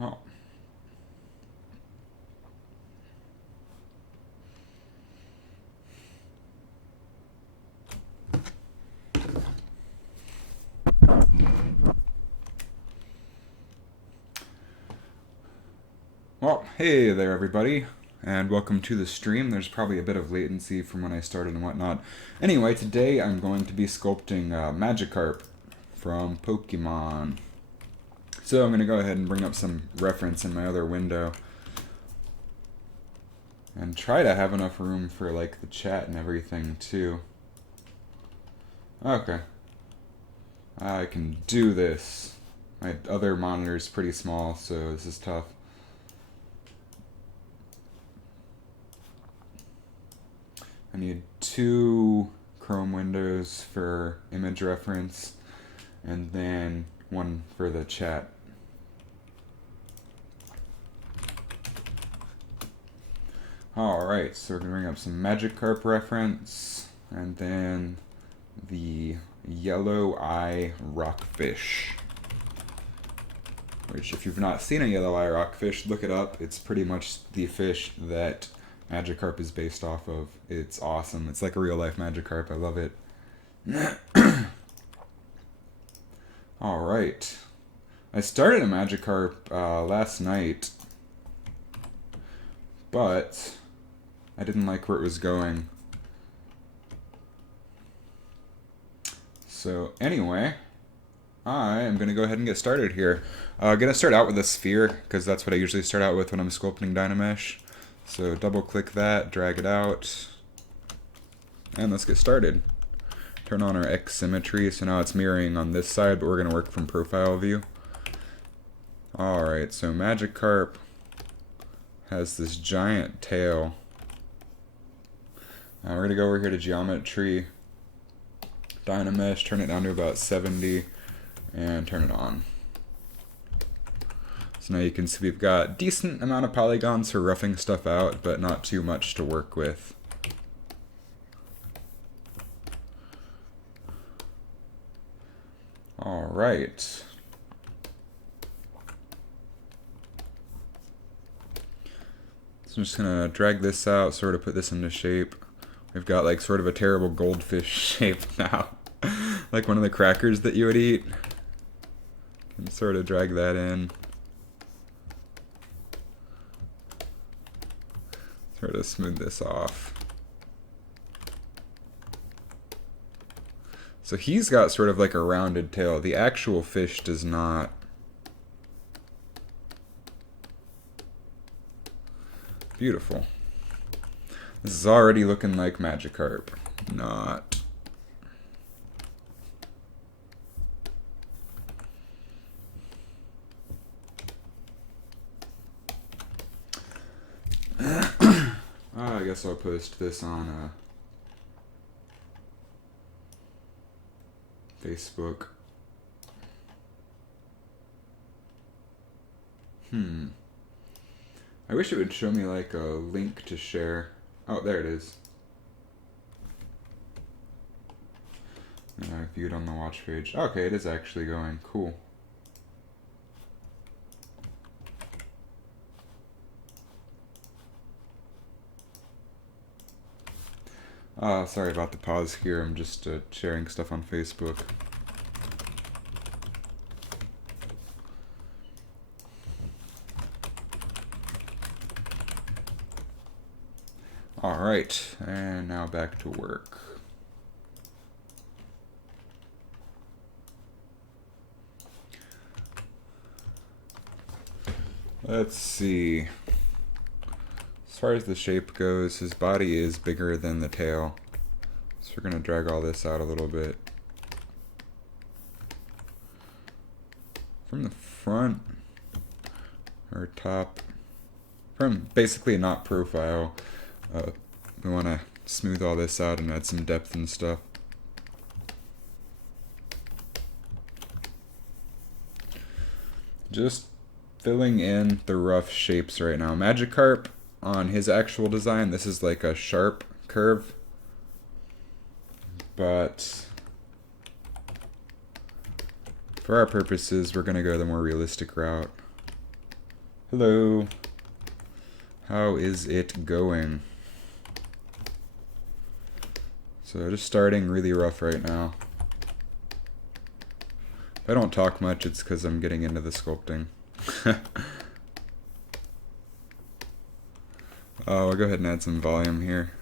Oh. Well, hey there everybody, and welcome to the stream. There's probably a bit of latency from when I started and whatnot. Anyway, today I'm going to be sculpting Magikarp from Pokémon. So I'm going to go ahead and bring up some reference in my other window and try to have enough room for like the chat and everything too. Okay, I can do this. My other monitor is pretty small, so this is tough. I need 2 Chrome windows for image reference, and then 1 for the chat. Alright, so we're going to bring up some Magikarp reference, and then the yellow eye rockfish. Which, if you've not seen a yellow eye rockfish, look it up. It's pretty much the fish that Magikarp is based off of. It's awesome. It's like a real life Magikarp. I love it. Alright. I started a Magikarp last night, but I didn't like where it was going. So anyway, I am going to go ahead and get started here. I'm going to start out with a sphere, because that's what I usually start out with when I'm sculpting Dynamesh. So double click that, drag it out, and let's get started. Turn on our X symmetry, so now it's mirroring on this side, but we're going to work from profile view. Alright, so Magikarp has this giant tail. We're going to go over here to Geometry, Dynamesh, turn it down to about 70, and turn it on. So now you can see we've got a decent amount of polygons for roughing stuff out, but not too much to work with. Alright. So I'm just going to drag this out, sort of put this into shape. We've got like sort of a terrible goldfish shape now. Like one of the crackers that you would eat. Can sort of drag that in. Sort of smooth this off. So he's got sort of like a rounded tail. The actual fish does not. Beautiful. This is already looking like Magikarp. Not. I guess I'll post this on Facebook. I wish it would show me like a link to share. Oh, there it is. And I viewed on the watch page. Okay, it is actually going. Cool. Sorry about the pause here. I'm just sharing stuff on Facebook. Alright, and now back to work. Let's see. As far as the shape goes, his body is bigger than the tail. So we're going to drag all this out a little bit. From the front, or top, from basically not profile, we want to smooth all this out and add some depth and stuff. Just filling in the rough shapes right now. Magikarp, on his actual design, this is like a sharp curve, but for our purposes, we're going to go the more realistic route. Hello. How is it going? So just starting really rough right now. If I don't talk much, it's because I'm getting into the sculpting. Oh, I'll go ahead and add some volume here.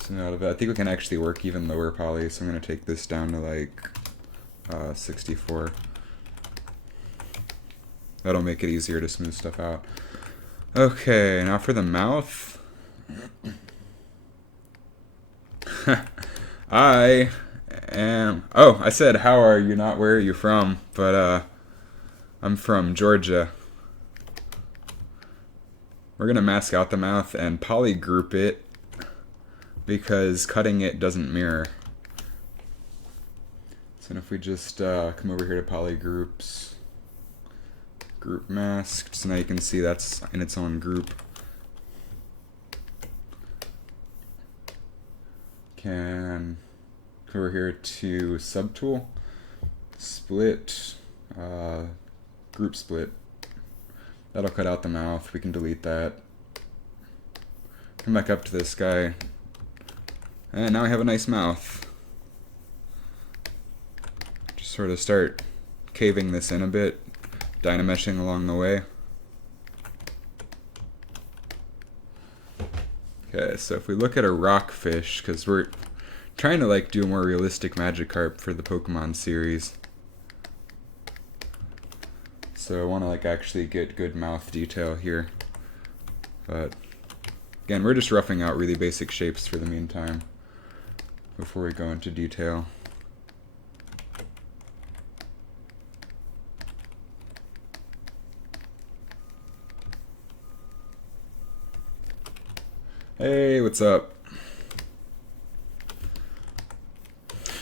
So out of it, I think we can actually work even lower poly, so I'm going to take this down to like 64. That'll make it easier to smooth stuff out. Okay, now for the mouth. I said how are you, not where are you from, but I'm from Georgia. We're gonna mask out the mouth and poly group it because cutting it doesn't mirror. So if we just come over here to poly groups, group masked, so now you can see that's in its own group. Can come over here to subtool, split, group split. That'll cut out the mouth. We can delete that. Come back up to this guy. And now we have a nice mouth. Just sort of start caving this in a bit, dynameshing along the way. Okay, so if we look at a rockfish, because we're trying to like do a more realistic Magikarp for the Pokemon series. So I want to like actually get good mouth detail here. But again, we're just roughing out really basic shapes for the meantime before we go into detail. Hey, what's up?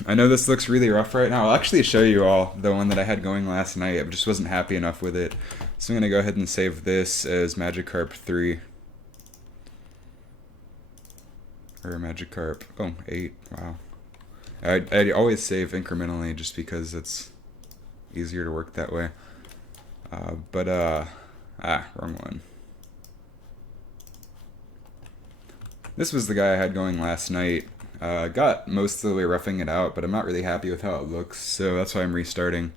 I know this looks really rough right now. I'll actually show you all the one that I had going last night. I just wasn't happy enough with it. So I'm going to go ahead and save this as Magikarp 3. Or Magikarp, 8, wow. I always save incrementally just because it's easier to work that way. Wrong one. This was the guy I had going last night. Got most of the way roughing it out, but I'm not really happy with how it looks, so that's why I'm restarting.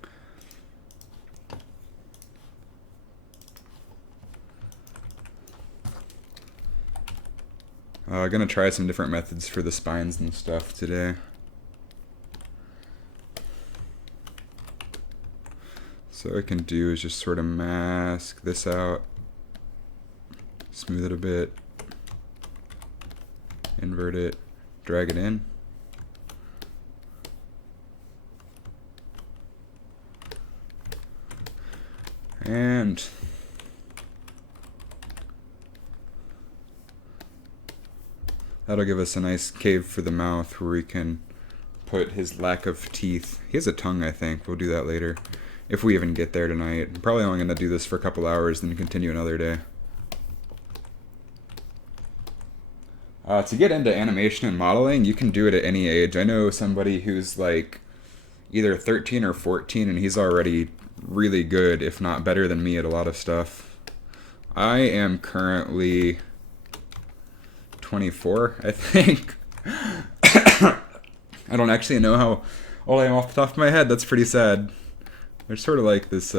I'm gonna try some different methods for the spines and stuff today. So what I can do is just sort of mask this out, smooth it a bit, invert it, drag it in. And that'll give us a nice cave for the mouth where we can put his lack of teeth. He has a tongue, I think. We'll do that later. If we even get there tonight. I'm probably only going to do this for a couple hours, then continue another day. To get into animation and modeling, you can do it at any age. I know somebody who's like either 13 or 14, and he's already really good, if not better than me at a lot of stuff. I am currently 24, I think. I don't actually know how old I am off the top of my head. That's pretty sad. There's sort of like this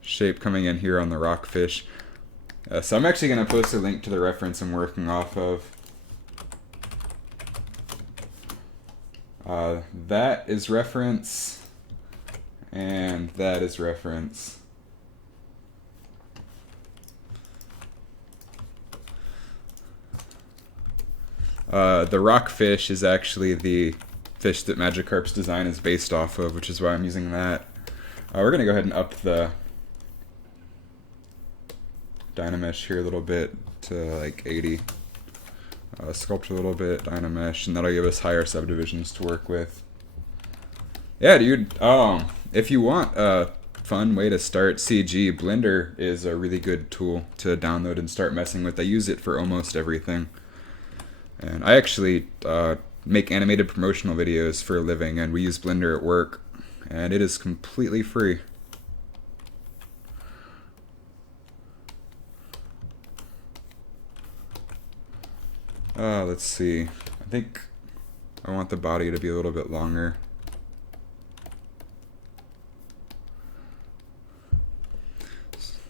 shape coming in here on the rockfish. So I'm actually going to post a link to the reference I'm working off of. That is reference, and that is reference. The rockfish is actually the fish that Magikarp's design is based off of, which is why I'm using that. We're going to go ahead and up the Dynamesh here a little bit to like 80. Sculpt a little bit, Dynamesh, and that'll give us higher subdivisions to work with. Yeah, dude, if you want a fun way to start CG, Blender is a really good tool to download and start messing with. I use it for almost everything. And I actually make animated promotional videos for a living, and we use Blender at work. and it is completely free. Let's see. I think I want the body to be a little bit longer.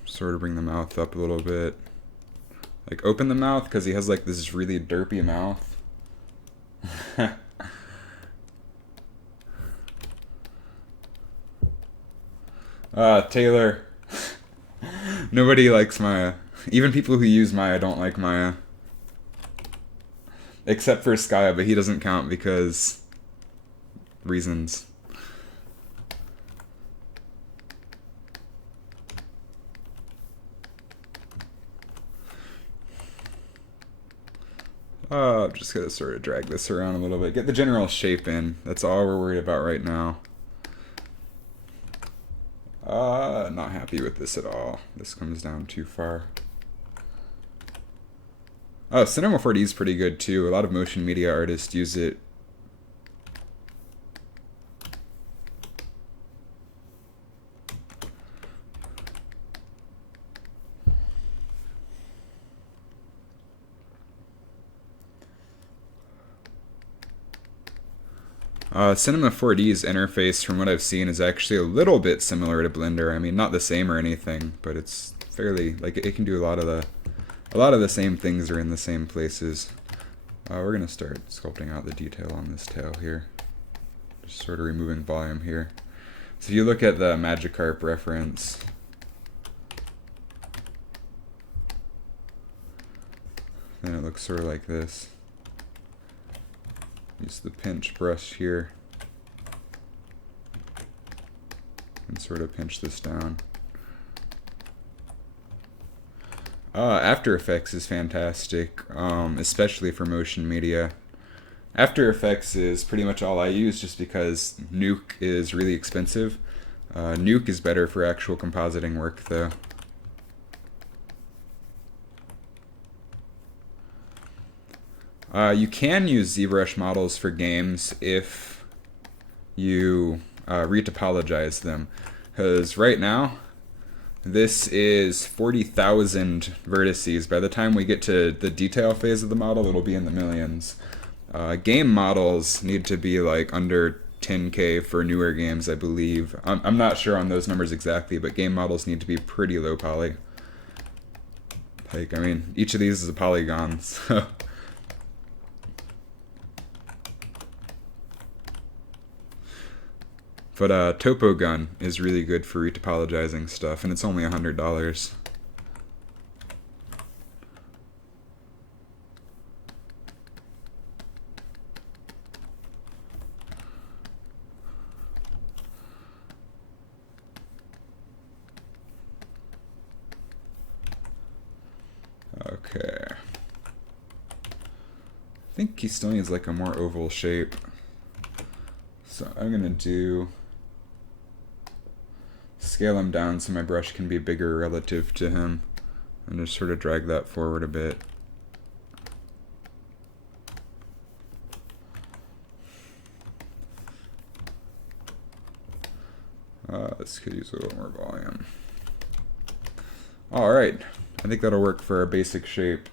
Sort of bring the mouth up a little bit. Like open the mouth because he has like this really derpy mouth. Taylor. Nobody likes Maya. Even people who use Maya don't like Maya. Except for Skya, but he doesn't count because reasons. I'm just gonna sort of drag this around a little bit. Get the general shape in. That's all we're worried about right now. Not happy with this at all. This comes down too far. Oh, Cinema 4D is pretty good too. A lot of motion media artists use it. Cinema 4D's interface, from what I've seen, is actually a little bit similar to Blender. I mean, not the same or anything, but it's fairly, like, it can do a lot of the same things are in the same places. We're gonna start sculpting out the detail on this tail here. Just sort of removing volume here. So if you look at the Magikarp reference, then it looks sort of like this. Use the pinch brush here and sort of pinch this down. After Effects is fantastic, especially for motion media. After Effects is pretty much all I use just because Nuke is really expensive. Nuke is better for actual compositing work though. You can use ZBrush models for games if you retopologize them, because right now this is 40,000 vertices. By the time we get to the detail phase of the model, it'll be in the millions. Game models need to be like under 10K for newer games, I believe. I'm not sure on those numbers exactly, but game models need to be pretty low poly. Like, I mean, each of these is a polygon, so... But Topo Gun is really good for retopologizing stuff, and it's only $100. Okay. I think he still needs like a more oval shape. So I'm gonna do... scale him down so my brush can be bigger relative to him, and just sort of drag that forward a bit. This could use a little more volume. Alright, I think that'll work for our basic shape.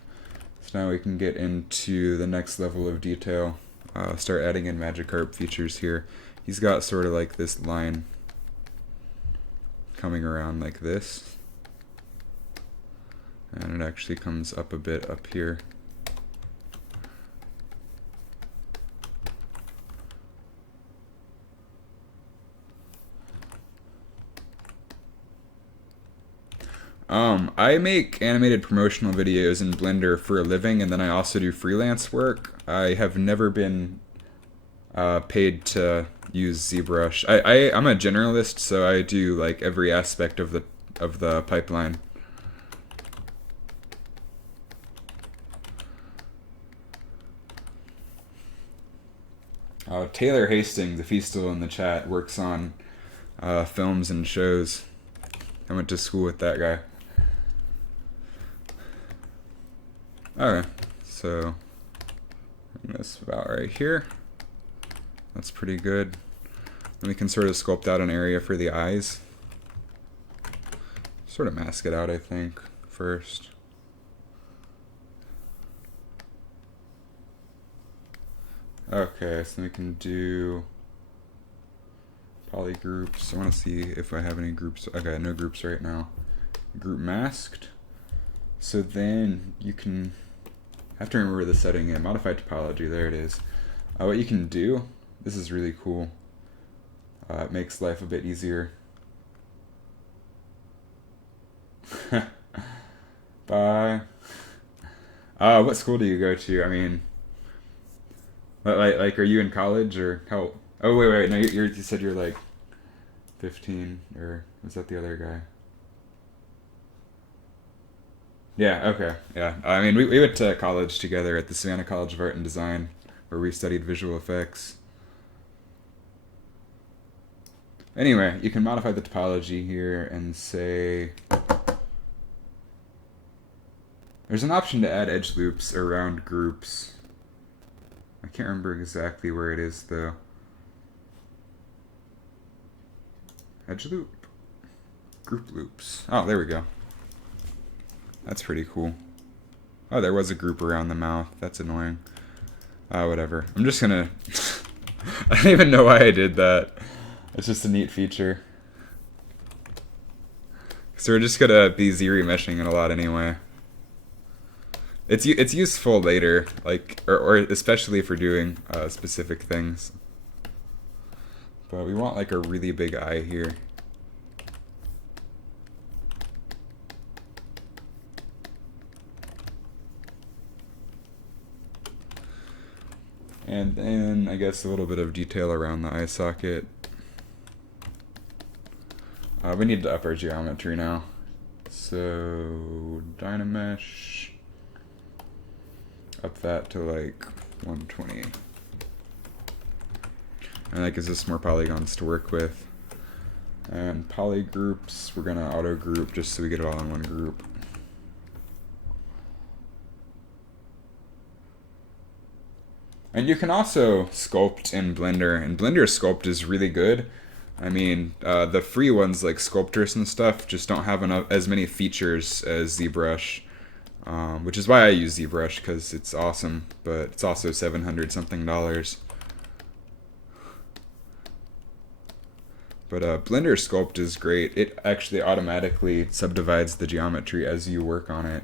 So now we can get into the next level of detail. Start adding in Magikarp features here. He's got sort of like this line coming around like this, and it actually comes up a bit up here. I make animated promotional videos in Blender for a living, and then I also do freelance work. I have never been paid to use ZBrush. I'm a generalist, so I do like every aspect of the pipeline. Taylor Hastings, if he's still in the chat, works on films and shows. I went to school with that guy. Okay, so this about right here. That's pretty good. And we can sort of sculpt out an area for the eyes. Sort of mask it out, I think, first. Okay, so we can do poly groups. I want to see if I have any groups. Okay, no groups right now. Group masked. So then you can, I have to remember the setting in, modify topology, there it is. What you can do, this is really cool. It makes life a bit easier. Bye. What school do you go to? I mean, like, are you in college or how? Oh wait, no, you said you're like 15, or was that the other guy? Yeah, okay, yeah. I mean, we went to college together at the Savannah College of Art and Design, where we studied visual effects. Anyway, you can modify the topology here and say, there's an option to add edge loops around groups. I can't remember exactly where it is though. Edge loop. Group loops. Oh, there we go. That's pretty cool. Oh, there was a group around the mouth. That's annoying. Whatever. I'm just gonna... I don't even know why I did that. It's just a neat feature. So we're just gonna be ZRemeshing it a lot anyway. It's useful later, like, or especially for doing specific things. But we want like a really big eye here. And then I guess a little bit of detail around the eye socket. We need to up our geometry now. So Dynamesh, up that to like 120. And that gives us more polygons to work with. And poly groups, we're gonna auto group just so we get it all in one group. And you can also sculpt in Blender, and Blender Sculpt is really good. I mean, the free ones like Sculptors and stuff just don't have as many features as ZBrush, which is why I use ZBrush, because it's awesome, but it's also $700 something. But Blender Sculpt is great. It actually automatically subdivides the geometry as you work on it.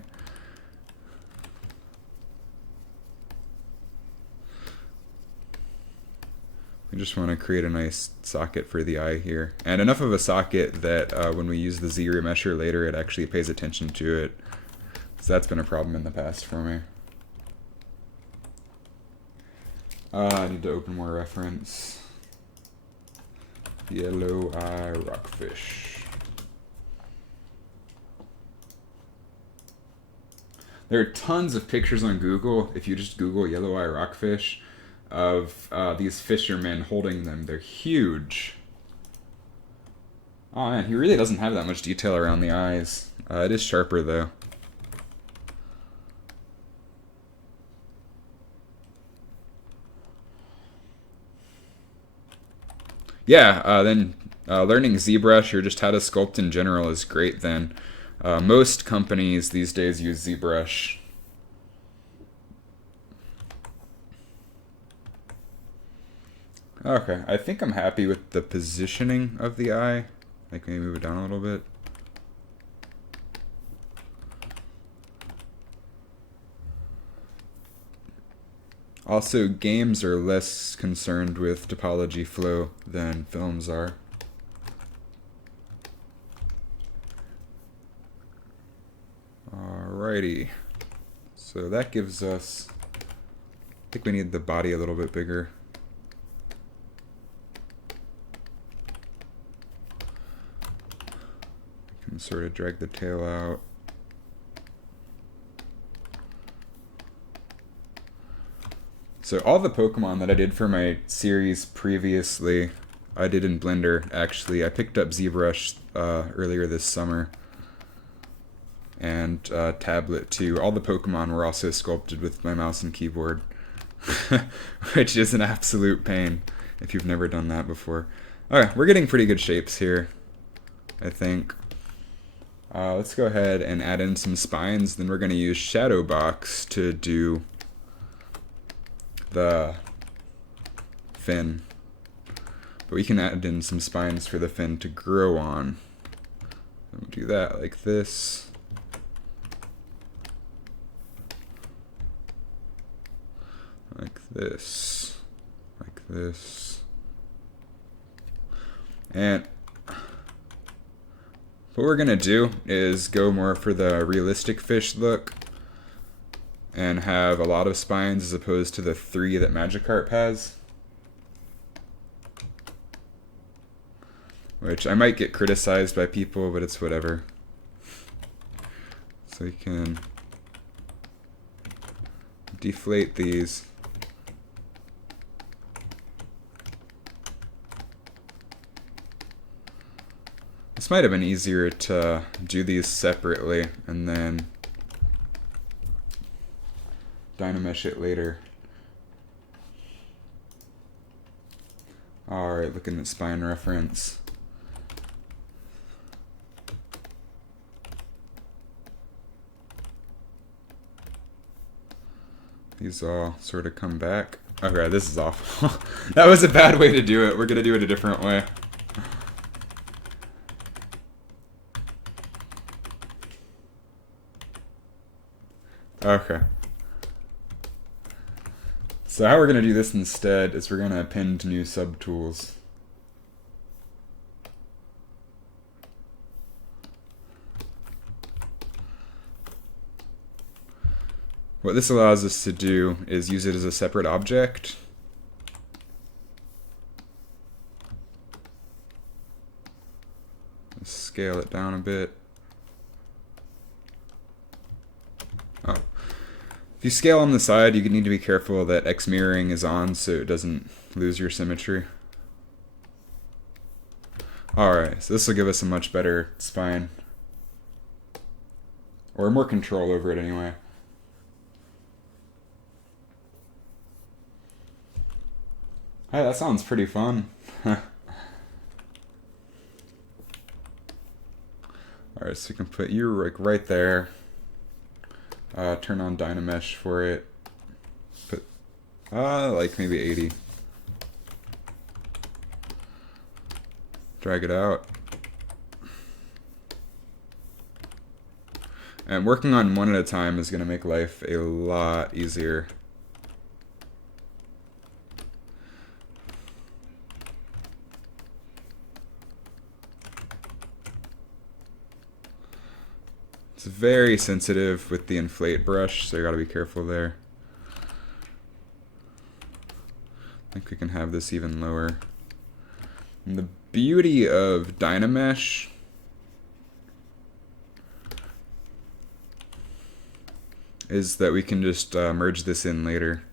We just want to create a nice socket for the eye here. And enough of a socket that when we use the ZRemesher later, it actually pays attention to it. So that's been a problem in the past for me. I need to open more reference. Yellow eye rockfish. There are tons of pictures on Google, if you just Google yellow eye rockfish, of these fishermen holding them. They're huge. Oh man, he really doesn't have that much detail around the eyes. It is sharper though. Yeah, then learning ZBrush or just how to sculpt in general is great then. Most companies these days use ZBrush. Okay, I think I'm happy with the positioning of the eye. Like maybe move it down a little bit. Also, games are less concerned with topology flow than films are. Alrighty. So that gives us... I think we need the body a little bit bigger. And sort of drag the tail out. So all the Pokemon that I did for my series previously, I did in Blender, actually. I picked up ZBrush earlier this summer. And tablet too. All the Pokemon were also sculpted with my mouse and keyboard. Which is an absolute pain if you've never done that before. Okay, we're getting pretty good shapes here, I think. Let's go ahead and add in some spines. Then we're going to use Shadow Box to do the fin. But we can add in some spines for the fin to grow on. We'll do that like this. Like this. Like this. And what we're going to do is go more for the realistic fish look and have a lot of spines as opposed to the 3 that Magikarp has. Which I might get criticized by people, but it's whatever. So we can deflate these. This might have been easier to do these separately and then Dynamesh it later. Alright, looking at spine reference. These all sort of come back. Okay, this is awful. That was a bad way to do it. We're going to do it a different way. Okay. So how we're going to do this instead is we're going to append new subtools. What this allows us to do is use it as a separate object. Let's scale it down a bit. Oh. If you scale on the side, you need to be careful that X mirroring is on so it doesn't lose your symmetry. Alright, so this will give us a much better spine. Or more control over it anyway. Hey, that sounds pretty fun. Alright, so we can put you like right there. Turn on Dynamesh for it. Put like maybe 80. Drag it out. And working on one at a time is going to make life a lot easier. It's very sensitive with the inflate brush, so you gotta be careful there. I think we can have this even lower. And the beauty of Dynamesh is that we can just merge this in later.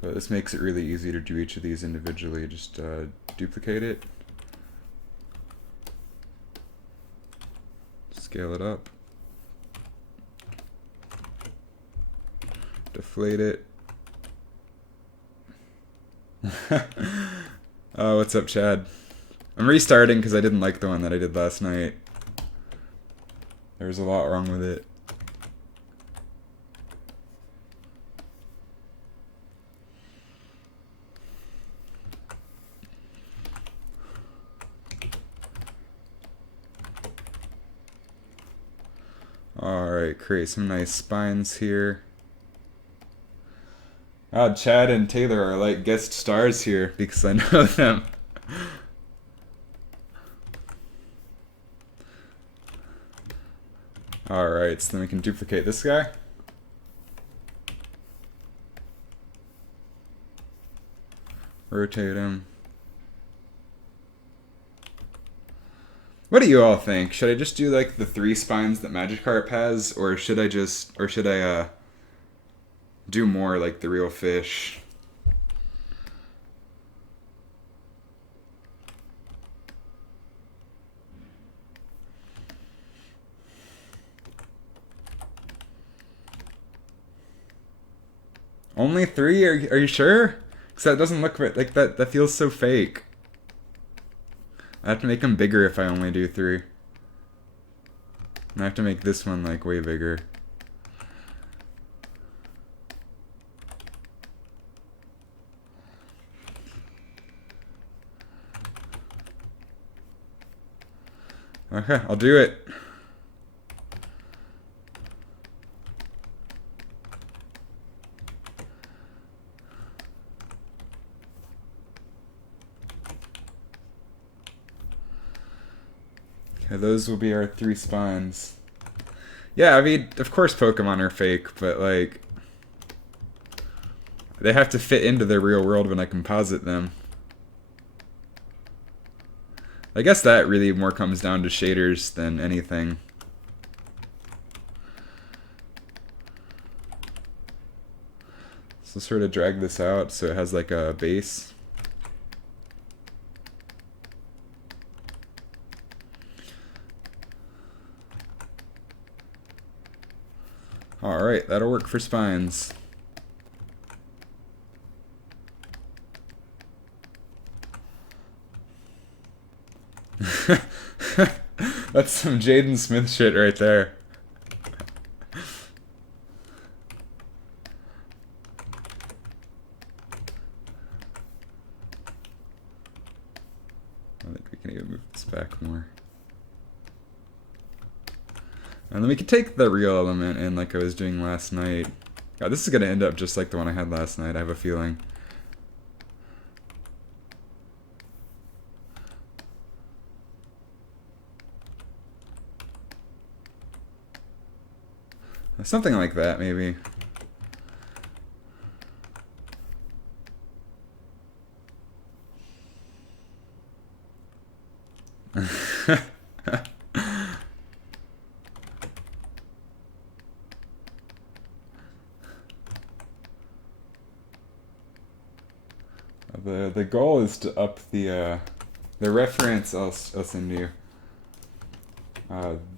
But this makes it really easy to do each of these individually. Just duplicate it. Scale it up. Deflate it. Oh, what's up, Chad? I'm restarting because I didn't like the one that I did last night. There was a lot wrong with it. Alright, create some nice spines here. Chad and Taylor are like guest stars here because I know them. Alright, so then we can duplicate this guy. Rotate him. What do you all think? Should I just do like the 3 spines that Magikarp has, or should I do more like the real fish? Only 3? Are you sure? Because that doesn't look right. Like that feels so fake. I have to make them bigger if I only do 3. And I have to make this one like way bigger. Okay, I'll do it. Okay, those will be our 3 spines. Yeah, I mean, of course Pokemon are fake, but like, they have to fit into the real world when I composite them. I guess that really more comes down to shaders than anything. So sort of drag this out so it has like a base. Alright, that'll work for spines. That's some Jaden Smith shit right there. I think we can even move this back more. And then we can take the real element in like I was doing last night. God, this is going to end up just like the one I had last night, I have a feeling. Something like that, maybe. The goal is to up the reference I'll send you.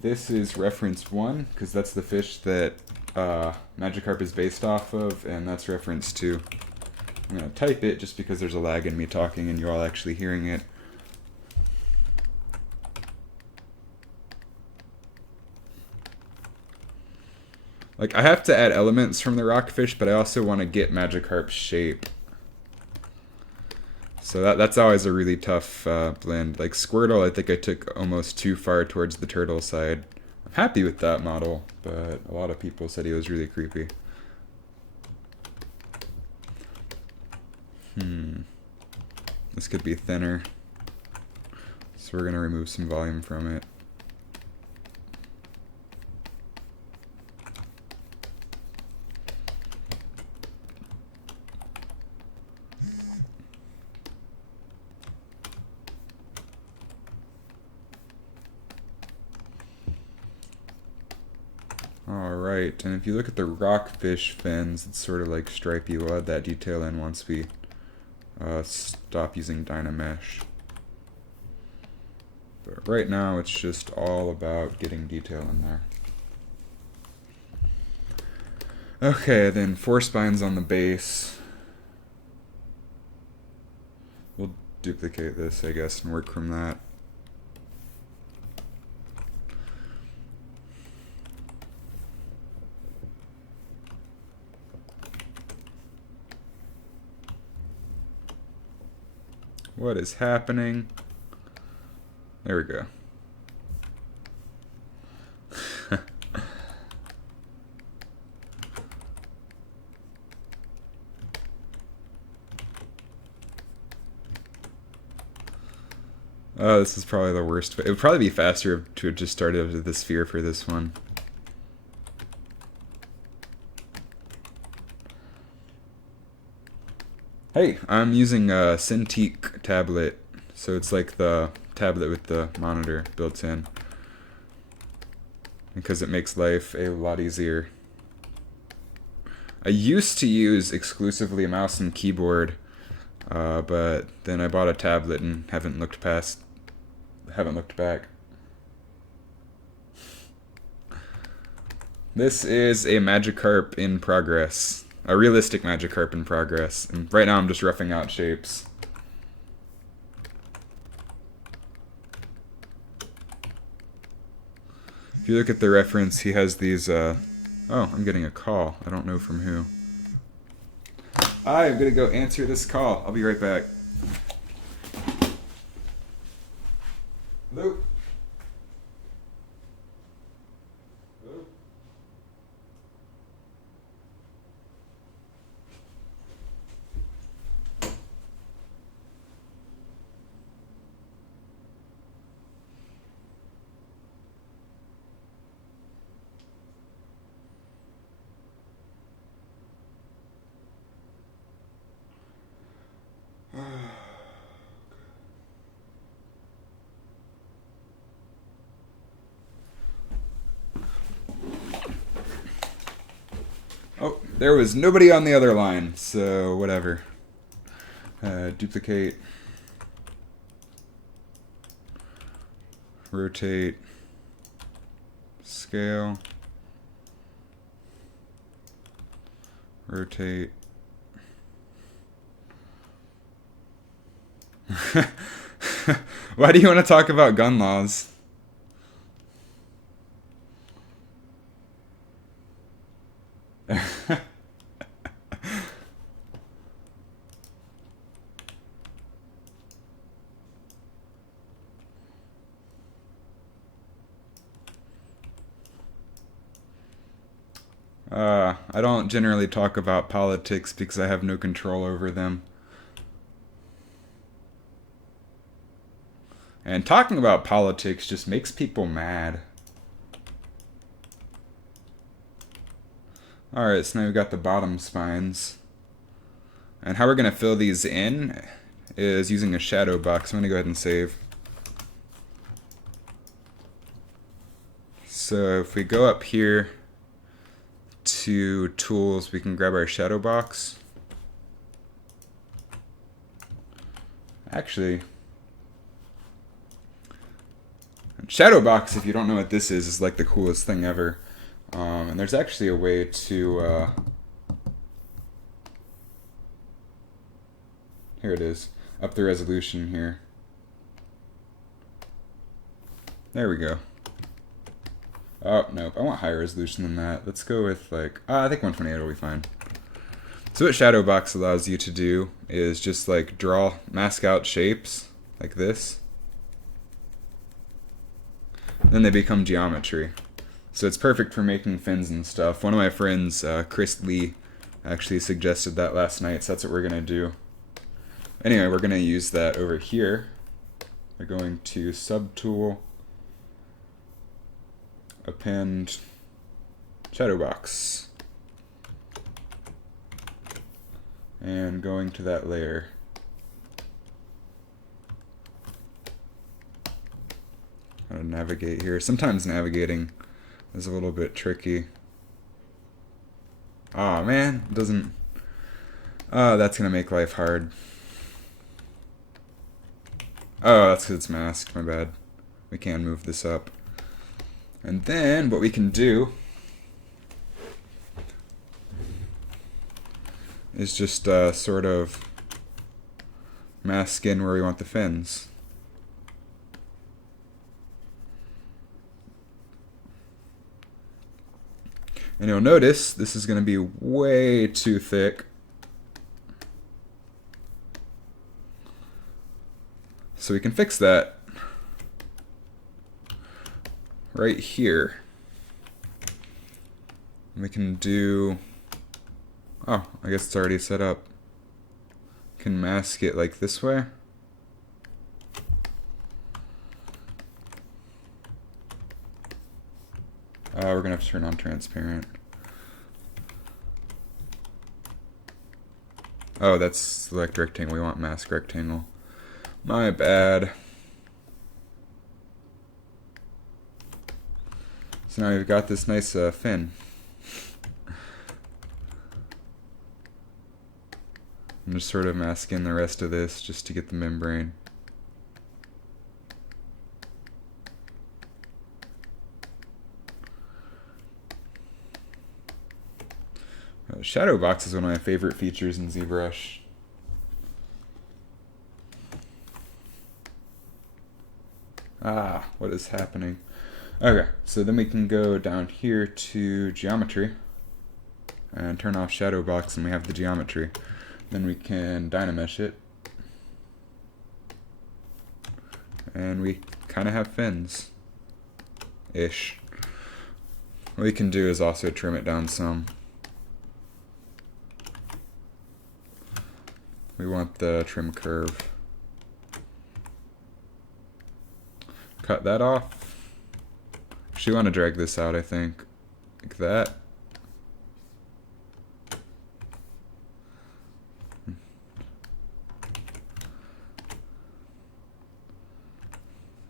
This is reference 1, because that's the fish that Magikarp is based off of, and that's reference 2. I'm going to type it just because there's a lag in me talking and you're all actually hearing it. Like, I have to add elements from the rockfish, but I also want to get Magikarp's shape. So that's always a really tough blend. Like Squirtle, I think I took almost too far towards the turtle side. I'm happy with that model, but a lot of people said he was really creepy. This could be thinner. So we're going to remove some volume from it. Alright, and if you look at the rockfish fins, it's sort of like stripy. We'll add that detail in once we stop using Dynamesh. But right now it's just all about getting detail in there. Okay, then 4 spines on the base. We'll duplicate this, I guess, and work from that. What is happening? There we go. Oh, this is probably the worst. It would probably be faster to have just started with the sphere for this one. Hey, I'm using a Cintiq tablet, so it's like the tablet with the monitor built in, because it makes life a lot easier. I used to use exclusively a mouse and keyboard, but then I bought a tablet and haven't looked back. This is a Magikarp in progress. A realistic Magikarp in progress. And right now I'm just roughing out shapes. If you look at the reference, he has these, oh, I'm getting a call. I don't know from who. I'm gonna go answer this call. I'll be right back. Hello? Hello? Oh, there was nobody on the other line, so whatever. Duplicate. Rotate. Scale. Rotate. Why do you want to talk about gun laws? I don't generally talk about politics because I have no control over them. And talking about politics just makes people mad. Alright, so now we've got the bottom spines. And how we're going to fill these in is using a shadow box. I'm going to go ahead and save. So if we go up here to tools, we can grab our shadow box. Actually, shadow box, if you don't know what this is like the coolest thing ever. And there's actually a way to here it is, up the resolution here. There we go. Oh, nope, I want higher resolution than that. Let's go with like, I think 128 will be fine. So what shadow box allows you to do is just like draw, mask out shapes like this. Then they become geometry. So it's perfect for making fins and stuff. One of my friends, Chris Lee, actually suggested that last night, so that's what we're gonna do. Anyway, we're gonna use that over here. We're going to subtool, append, shadow box, and going to that layer. How to navigate here. Sometimes navigating is a little bit tricky. Aw, man, it doesn't. That's gonna make life hard. Oh, that's because it's masked, my bad. We can move this up. And then what we can do is just sort of mask in where we want the fins. And you'll notice this is going to be way too thick. So we can fix that right here. We can do, oh, I guess it's already set up. Can mask it like this way. We're gonna have to turn on transparent. Oh, that's select rectangle. We want mask rectangle. My bad. So now we've got this nice fin. I'm just sort of masking the rest of this just to get the membrane. Shadow box is one of my favorite features in ZBrush. What is happening? Okay, so then we can go down here to geometry and turn off shadow box, and we have the geometry. Then we can dynamesh it, and we kind of have fins ish. What we can do is also trim it down some. We want the trim curve. Cut that off. Actually, want to drag this out, I think, like that.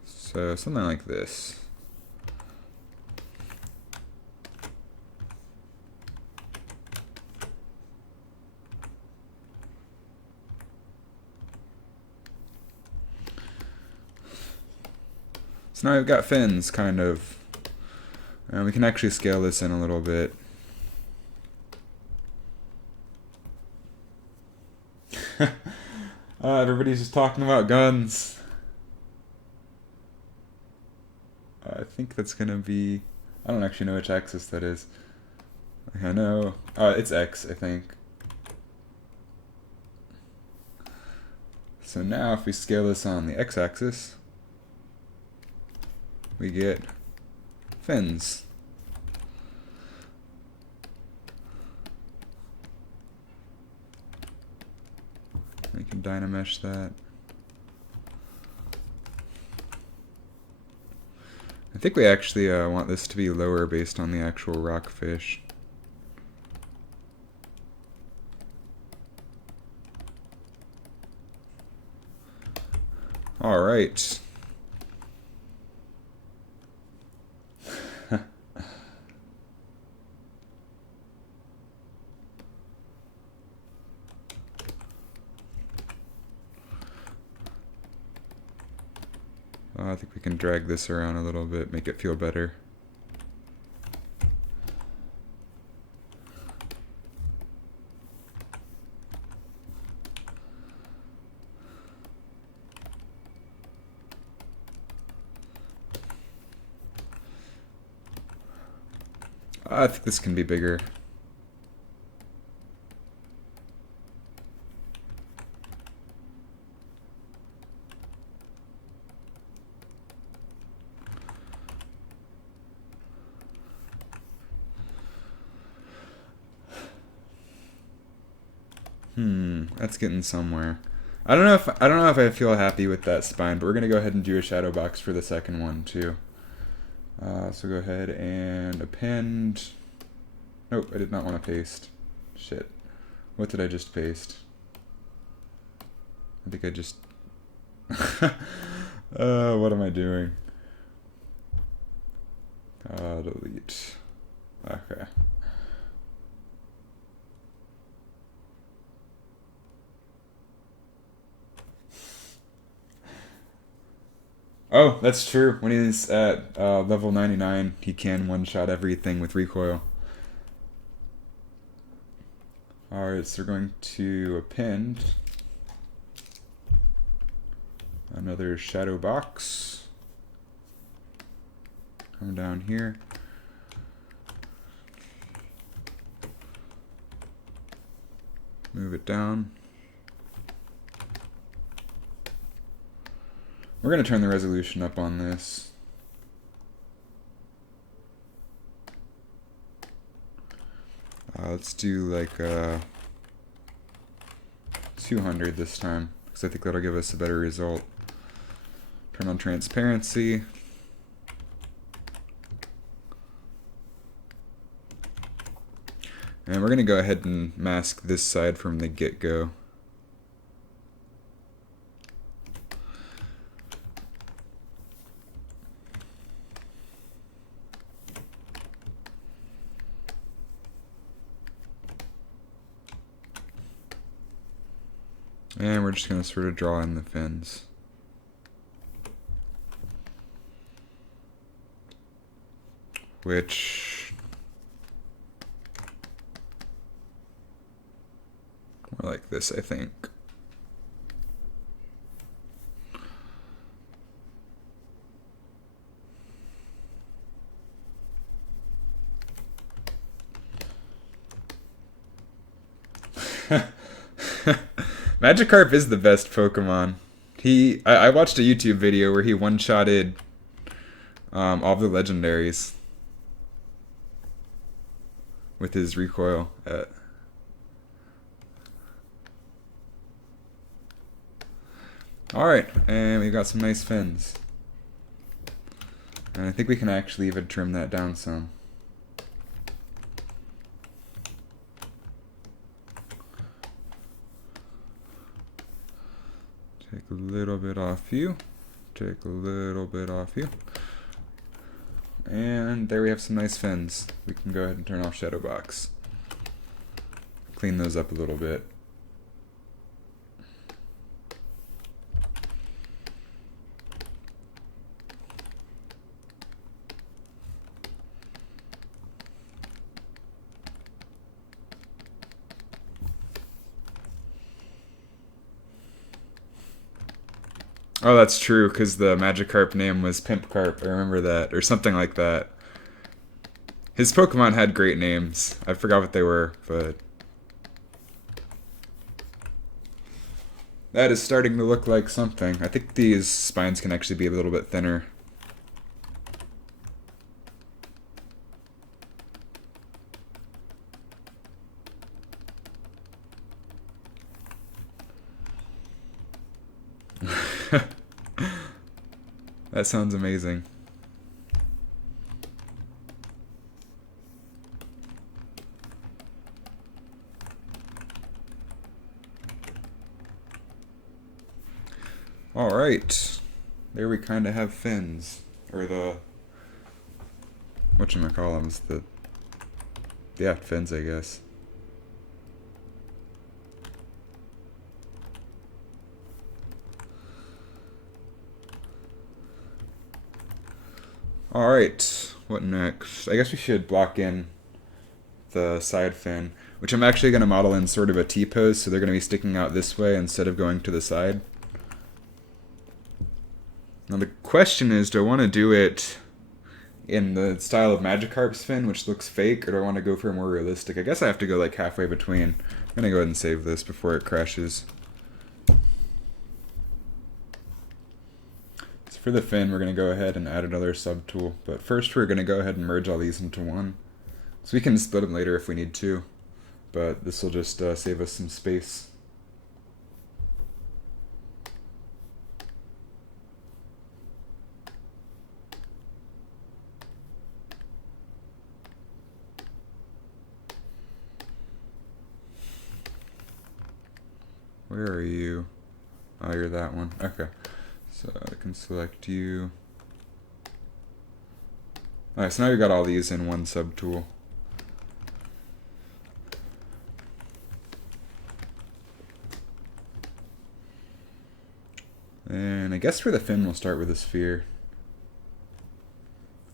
So something like this. So now we've got fins, kind of. And we can actually scale this in a little bit. Everybody's just talking about guns. I think that's gonna be... I don't actually know which axis that is. I know. It's X, I think. So now if we scale this on the x-axis, we get fins. We can dynamesh that. I think we actually want this to be lower based on the actual rockfish. All right. I think we can drag this around a little bit, make it feel better. I think this can be bigger. That's getting somewhere. I don't know if I feel happy with that spine, but we're gonna go ahead and do a shadow box for the second one too. So go ahead and append. Nope, I did not want to paste. Shit. What did I just paste? I think I just... what am I doing? Delete. Okay. Oh, that's true. When he's at level 99, he can one-shot everything with recoil. Alright, so we're going to append another shadow box. Come down here. Move it down. We're going to turn the resolution up on this. Let's do like 200 this time, because I think that'll give us a better result. Turn on transparency. And we're going to go ahead and mask this side from the get-go. And we're just going to sort of draw in the fins. Which... more like this, I think. Magikarp is the best Pokemon. I watched a YouTube video where he one-shotted all the legendaries with his recoil. Alright, and we got some nice fins. And I think we can actually even trim that down some. Take a little bit off you. Take a little bit off you. And there we have some nice fins. We can go ahead and turn off Shadow Box. Clean those up a little bit. Oh, that's true, because the Magikarp name was Pimpcarp. I remember that, or something like that. His Pokemon had great names. I forgot what they were, but... that is starting to look like something. I think these spines can actually be a little bit thinner. That sounds amazing. Alright. There we kind of have fins. Or the... whatchamacallums? Yeah, fins, I guess. Alright, what next? I guess we should block in the side fin, which I'm actually going to model in sort of a T-pose, so they're going to be sticking out this way instead of going to the side. Now the question is, do I want to do it in the style of Magikarp's fin, which looks fake, or do I want to go for more realistic? I guess I have to go like halfway between. I'm going to go ahead and save this before it crashes. For the fin, we're going to go ahead and add another subtool, but first we're going to go ahead and merge all these into one. So we can split them later if we need to, but this will just save us some space. Where are you? Oh, you're that one. Okay. So I can select you. Alright, so now we've got all these in one subtool. And I guess for the fin, we'll start with a sphere.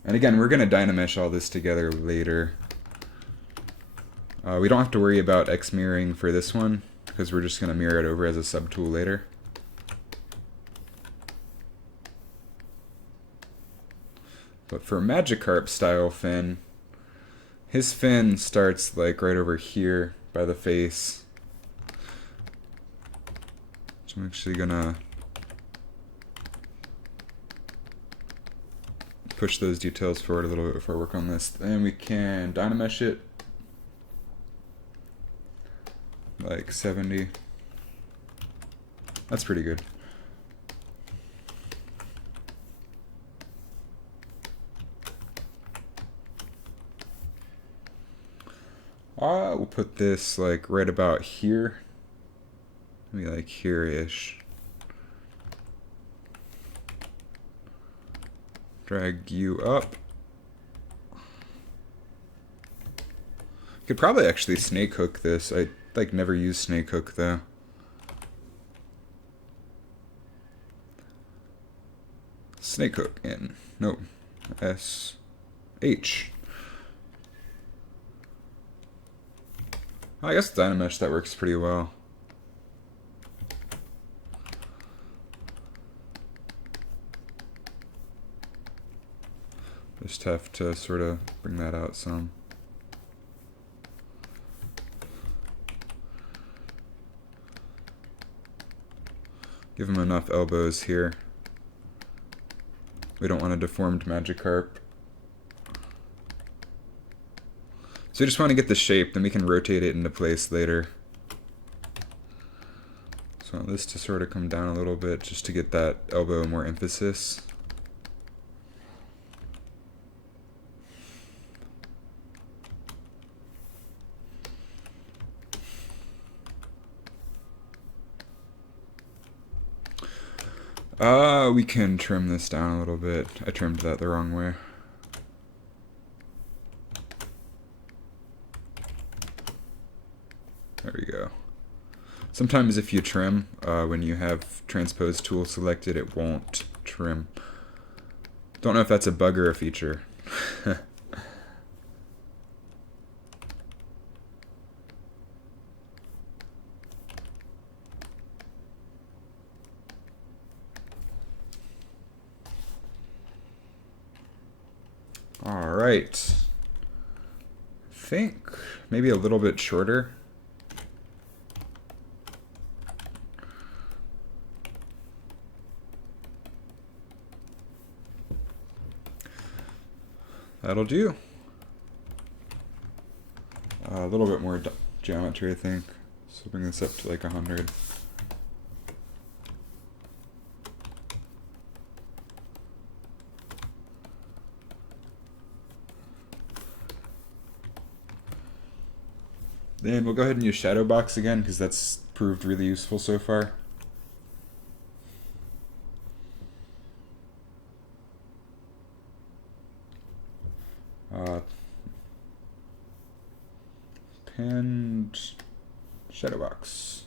And again, we're going to Dynamesh all this together later. We don't have to worry about X mirroring for this one, because we're just going to mirror it over as a subtool later. But for Magikarp style fin, his fin starts like right over here by the face. So I'm actually gonna push those details forward a little bit before I work on this. Then we can Dynamesh it like 70. That's pretty good. We'll put this like right about here. Maybe like here-ish. Drag you up. Could probably actually snake hook this. I like never use snake hook though. Snake hook in. Nope. S-H. I guess Dynamesh, that works pretty well. Just have to sort of bring that out some. Give him enough elbows here. We don't want a deformed Magikarp. So we just want to get the shape, then we can rotate it into place later. So I want this to sort of come down a little bit just to get that elbow more emphasis. We can trim this down a little bit. I trimmed that the wrong way. There we go. Sometimes if you trim, when you have transpose tool selected, it won't trim. Don't know if that's a bug or a feature. Alright. I think maybe a little bit shorter. That'll do. A little bit more geometry, I think. So bring this up to like 100. Then we'll go ahead and use shadow box again because that's proved really useful so far. Pinned shadow box.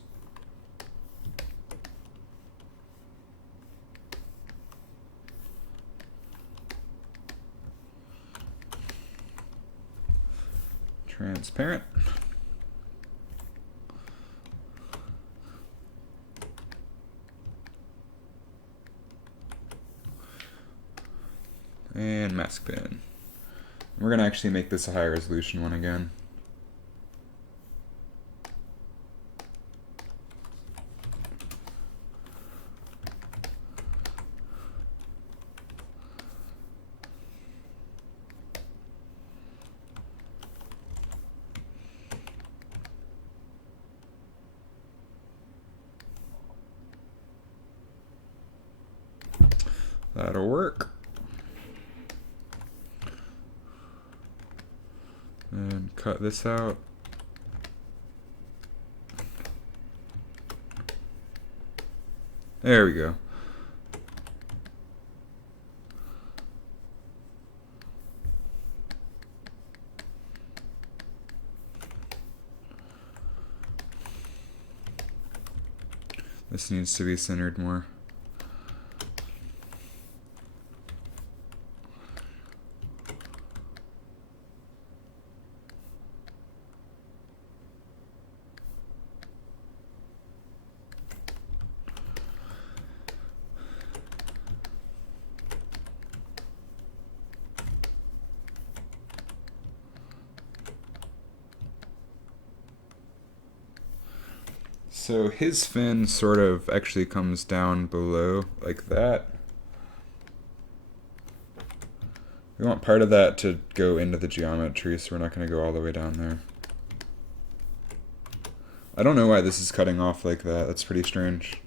Transparent. And mask pin. We're going to actually make this a high resolution one again. That'll work. And cut this out. There we go. This needs to be centered more. So his fin sort of actually comes down below like that. We want part of that to go into the geometry, so we're not going to go all the way down there. I don't know why this is cutting off like that. That's pretty strange.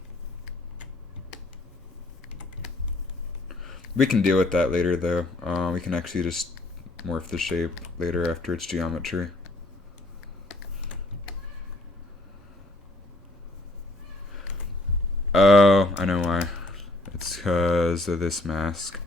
We can deal with that later though. We can actually just morph the shape later after it's geometry. Oh, I know why. It's because of this mask.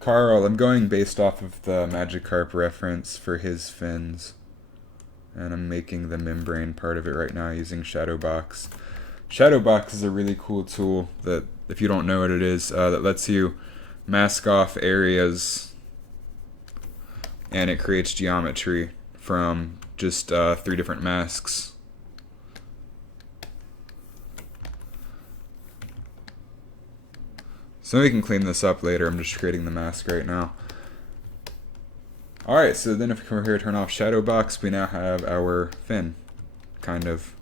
Carl, I'm going based off of the Magikarp reference for his fins. And I'm making the membrane part of it right now using shadow box. Shadow box is a really cool tool that, if you don't know what it is, that lets you mask off areas, and it creates geometry from just 3 different masks. So we can clean this up later. I'm just creating the mask right now. Alright, so then if we come over here, turn off shadow box, we now have our fin, kind of.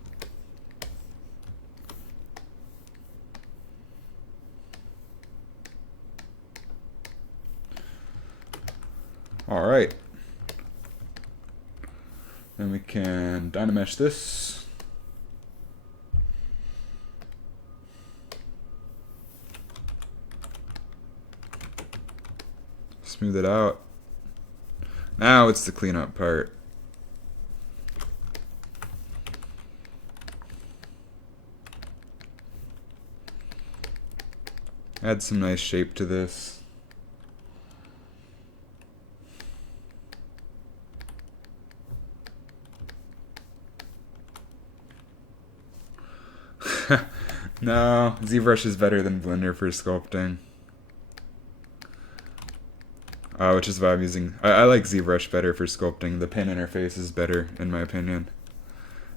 Alright. Then we can Dynamesh this. Smooth it out. Now it's the cleanup part. Add some nice shape to this. No, ZBrush is better than Blender for sculpting. Which is why I'm using... I like ZBrush better for sculpting. The pen interface is better, in my opinion.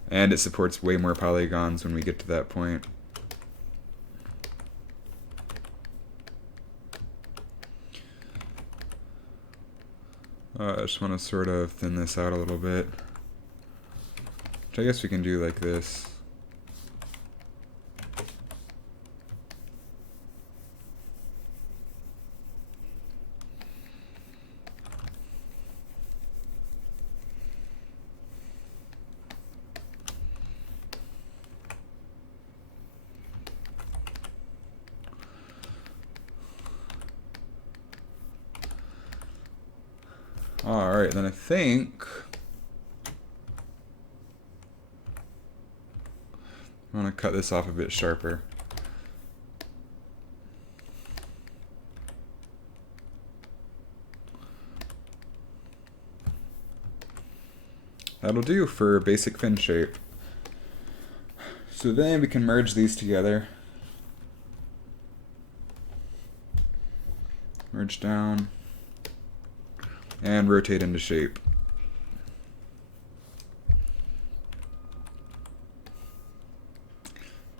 And it supports way more polygons when we get to that point. I just want to sort of thin this out a little bit. Which I guess we can do like this. Alright, then I think I want to cut this off a bit sharper. That'll do for basic fin shape. So then we can merge these together. Merge down. And rotate into shape.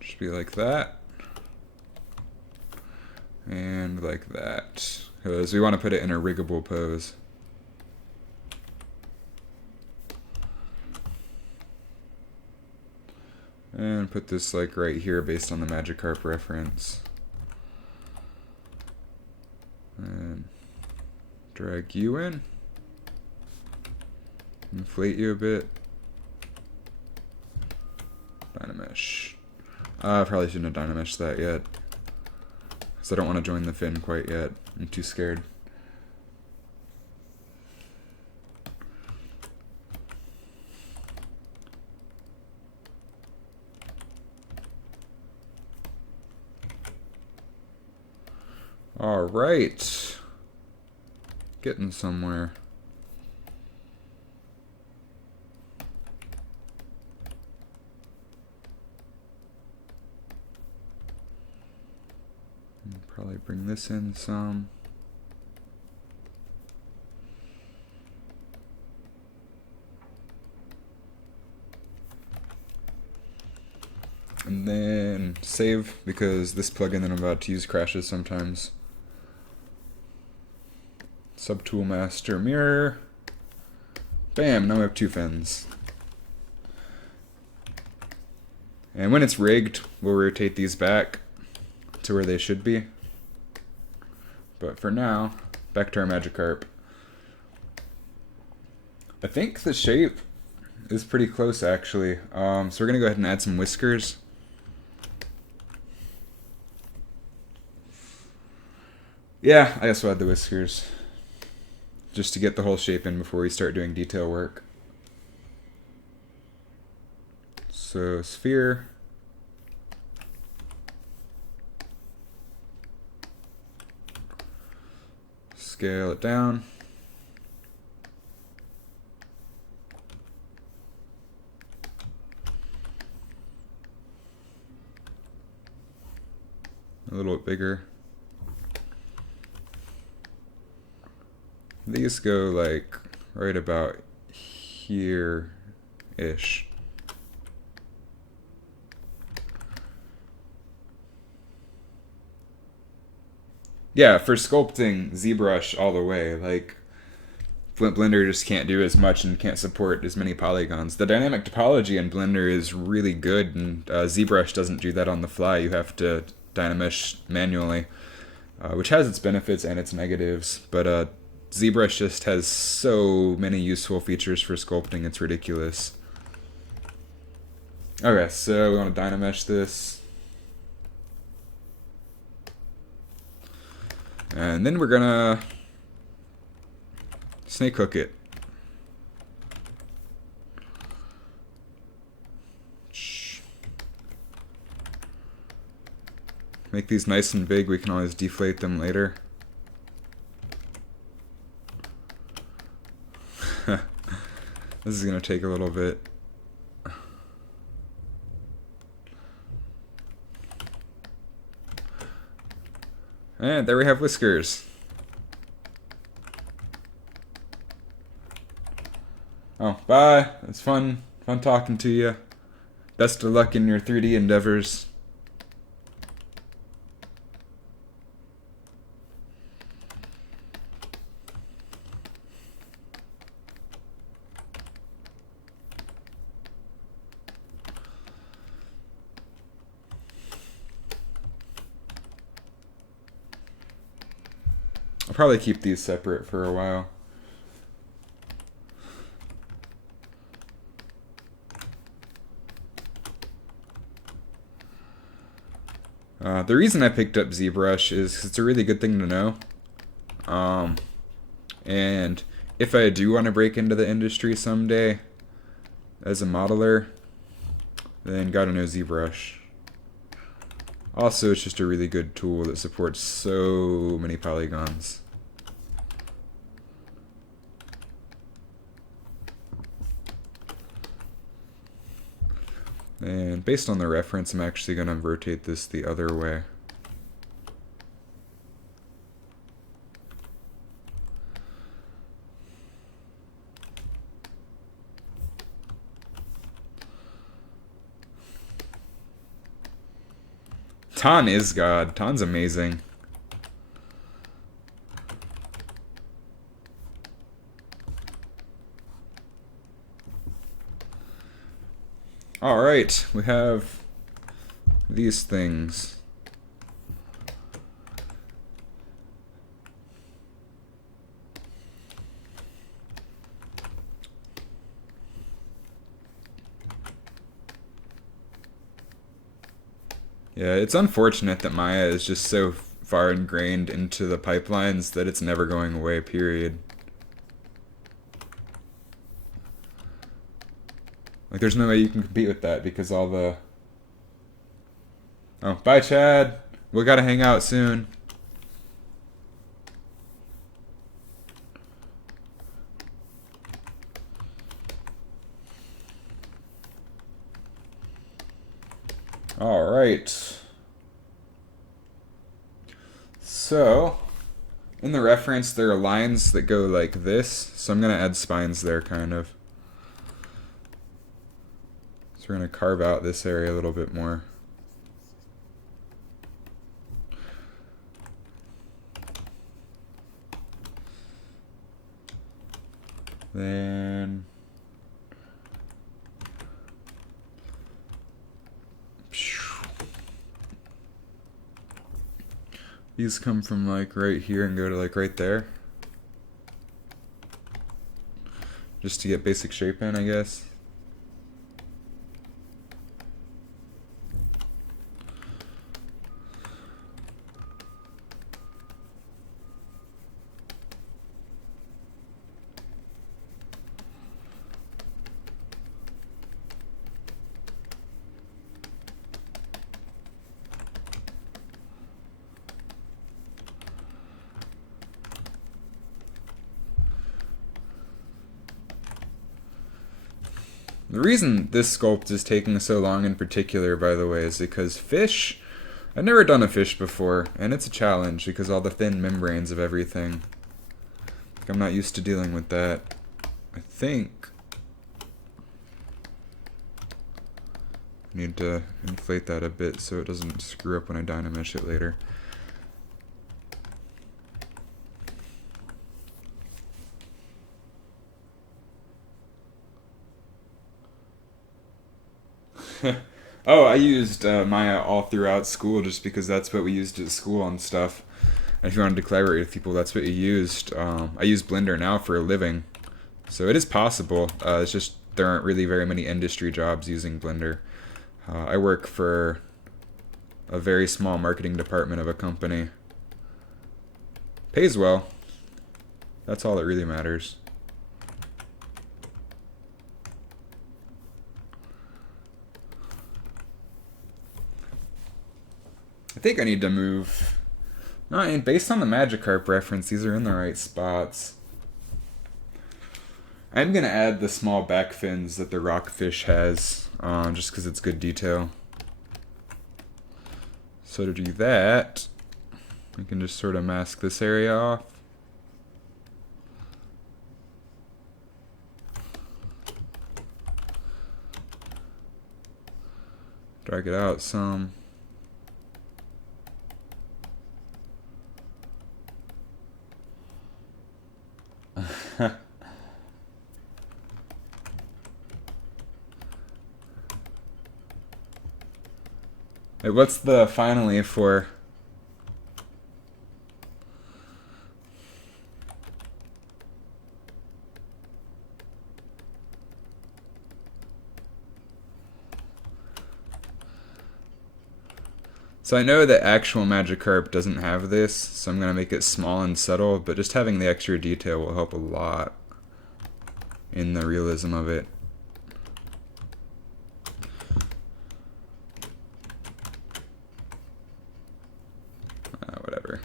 Just be like that. And like that. Because we want to put it in a riggable pose. And put this like right here based on the Magikarp reference. And drag you in. Inflate you a bit. Dynamesh. I probably shouldn't have Dynamesh that yet. Because I don't want to join the fin quite yet. I'm too scared. Alright. Getting somewhere. Probably bring this in some. And then save, because this plugin that I'm about to use crashes sometimes. Subtool Master Mirror. Bam, now we have 2 fins. And when it's rigged, we'll rotate these back to where they should be. But for now, back to our Magikarp. I think the shape is pretty close, actually. So we're going to go ahead and add some whiskers. Yeah, I guess we'll add the whiskers. Just to get the whole shape in before we start doing detail work. So, sphere. Scale it down. a little bit bigger. These go like right about here-ish. Yeah, for sculpting, ZBrush all the way. Like, Blender just can't do as much and can't support as many polygons. The dynamic topology in Blender is really good, and ZBrush doesn't do that on the fly. You have to Dynamesh manually, which has its benefits and its negatives. But ZBrush just has so many useful features for sculpting, it's ridiculous. Okay, so we want to Dynamesh this. And then we're gonna snake hook it. Make these nice and big, we can always deflate them later. This is gonna take a little bit. And there we have whiskers. Oh, bye. It's fun talking to you. Best of luck in your 3D endeavors. I'll probably keep these separate for a while. The reason I picked up ZBrush is it's a really good thing to know. And if I do want to break into the industry someday as a modeler, then gotta know ZBrush. Also, it's just a really good tool that supports so many polygons. And based on the reference, I'm actually going to rotate this the other way. Tan is God. Tan's amazing. Alright, we have these things. Yeah, it's unfortunate that Maya is just so far ingrained into the pipelines that it's never going away, period. Like, there's no way you can compete with that because all the... Oh, bye, Chad. We gotta hang out soon. All right. So, in the reference, there are lines that go like this. So I'm gonna add spines there, kind of. We're going to carve out this area a little bit more. Then these come from like right here and go to like right there. Just to get basic shape in, I guess. The reason this sculpt is taking so long in particular, by the way, is because fish, I've never done a fish before, and it's a challenge because all the thin membranes of everything. I'm not used to dealing with that. I think I need to inflate that a bit so it doesn't screw up when I dynamesh it later. Oh, I used Maya all throughout school just because that's what we used at school and stuff. And if you wanted to collaborate with people, that's what you used. I use Blender now for a living, so it is possible. It's just there aren't really very many industry jobs using Blender. I work for a very small marketing department of a company. Pays well. That's all that really matters. I think I need to move. No, and based on the Magikarp reference, these are in the right spots. I'm going to add the small back fins that the rockfish has, just because it's good detail. So to do that, we can just sort of mask this area off. Drag it out some. Wait, what's the finally for? So I know that actual Magikarp doesn't have this, so I'm going to make it small and subtle, but just having the extra detail will help a lot in the realism of it. Whatever.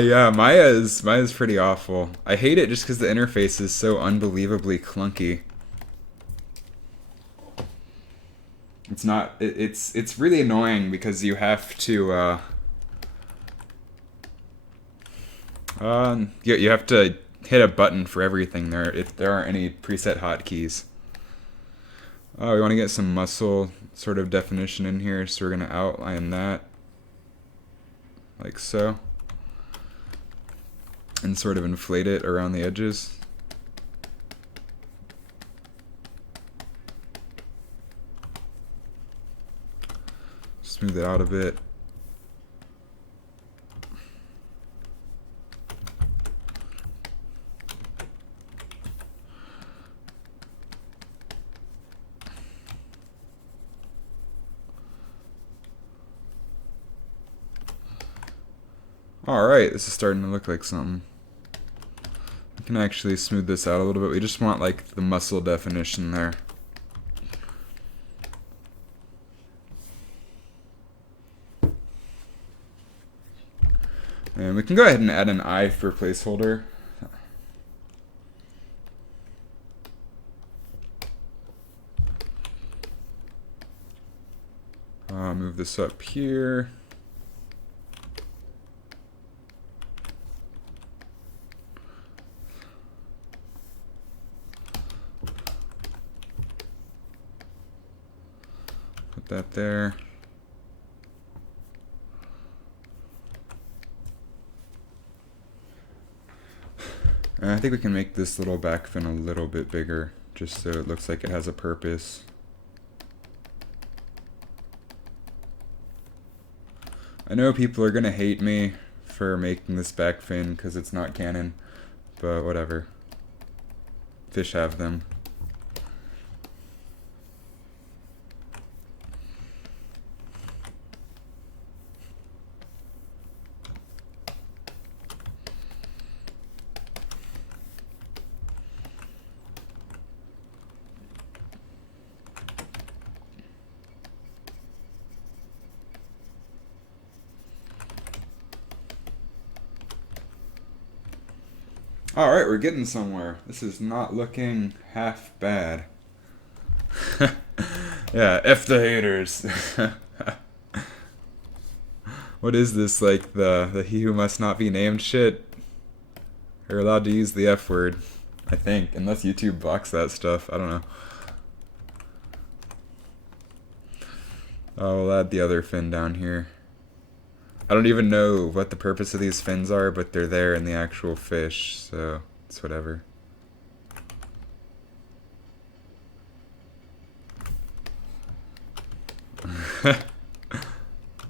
Yeah, Maya's pretty awful. I hate it just because the interface is so unbelievably clunky. It's not. It's really annoying because you have to. You have to hit a button for everything. There aren't any preset hotkeys. Oh, we want to get some muscle sort of definition in here, so we're gonna outline that like so, and sort of inflate it around the edges. Smooth it out a bit. Alright, this is starting to look like something. We can actually smooth this out a little bit. We just want like the muscle definition there. And we can go ahead and add an eye for placeholder. Move this up here. Put that there. And I think we can make this little back fin a little bit bigger, just so it looks like it has a purpose. I know people are gonna hate me for making this back fin because it's not canon, but whatever. Fish have them. Alright, we're getting somewhere. This is not looking half bad. Yeah, F the haters. What is this, like the he who must not be named shit? You're allowed to use the F word, I think, unless YouTube blocks that stuff. I don't know. Oh, we'll add the other fin down here. I don't even know what the purpose of these fins are, but they're there in the actual fish, so it's whatever.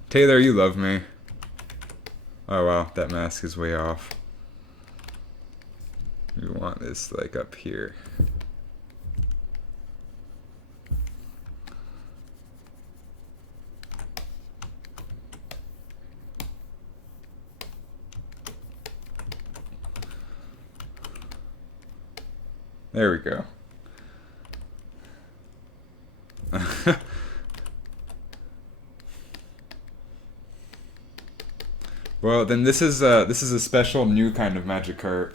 Taylor, you love me. Oh wow, that mask is way off. We want this like up here. There we go. Well, then this is a special new kind of Magikarp.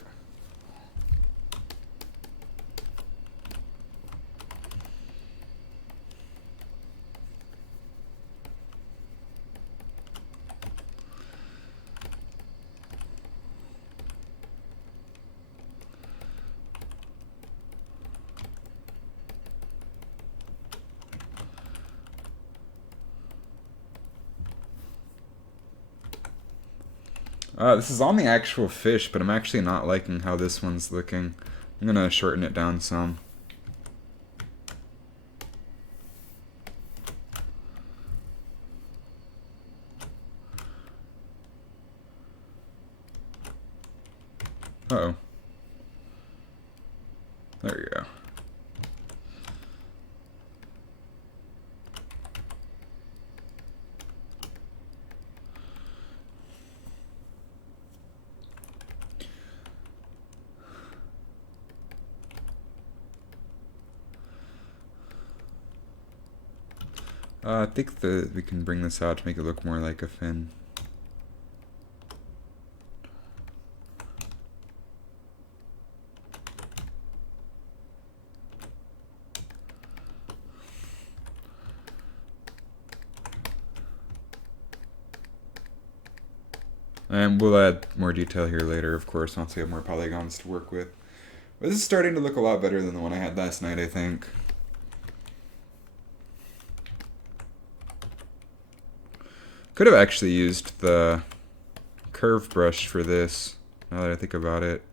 This is on the actual fish, but I'm actually not liking how this one's looking. I'm gonna shorten it down some. Uh-oh. There we go. I think we can bring this out to make it look more like a fin. And we'll add more detail here later, of course, once we have more polygons to work with. But this is starting to look a lot better than the one I had last night, I think. Could have actually used the curve brush for this, now that I think about it.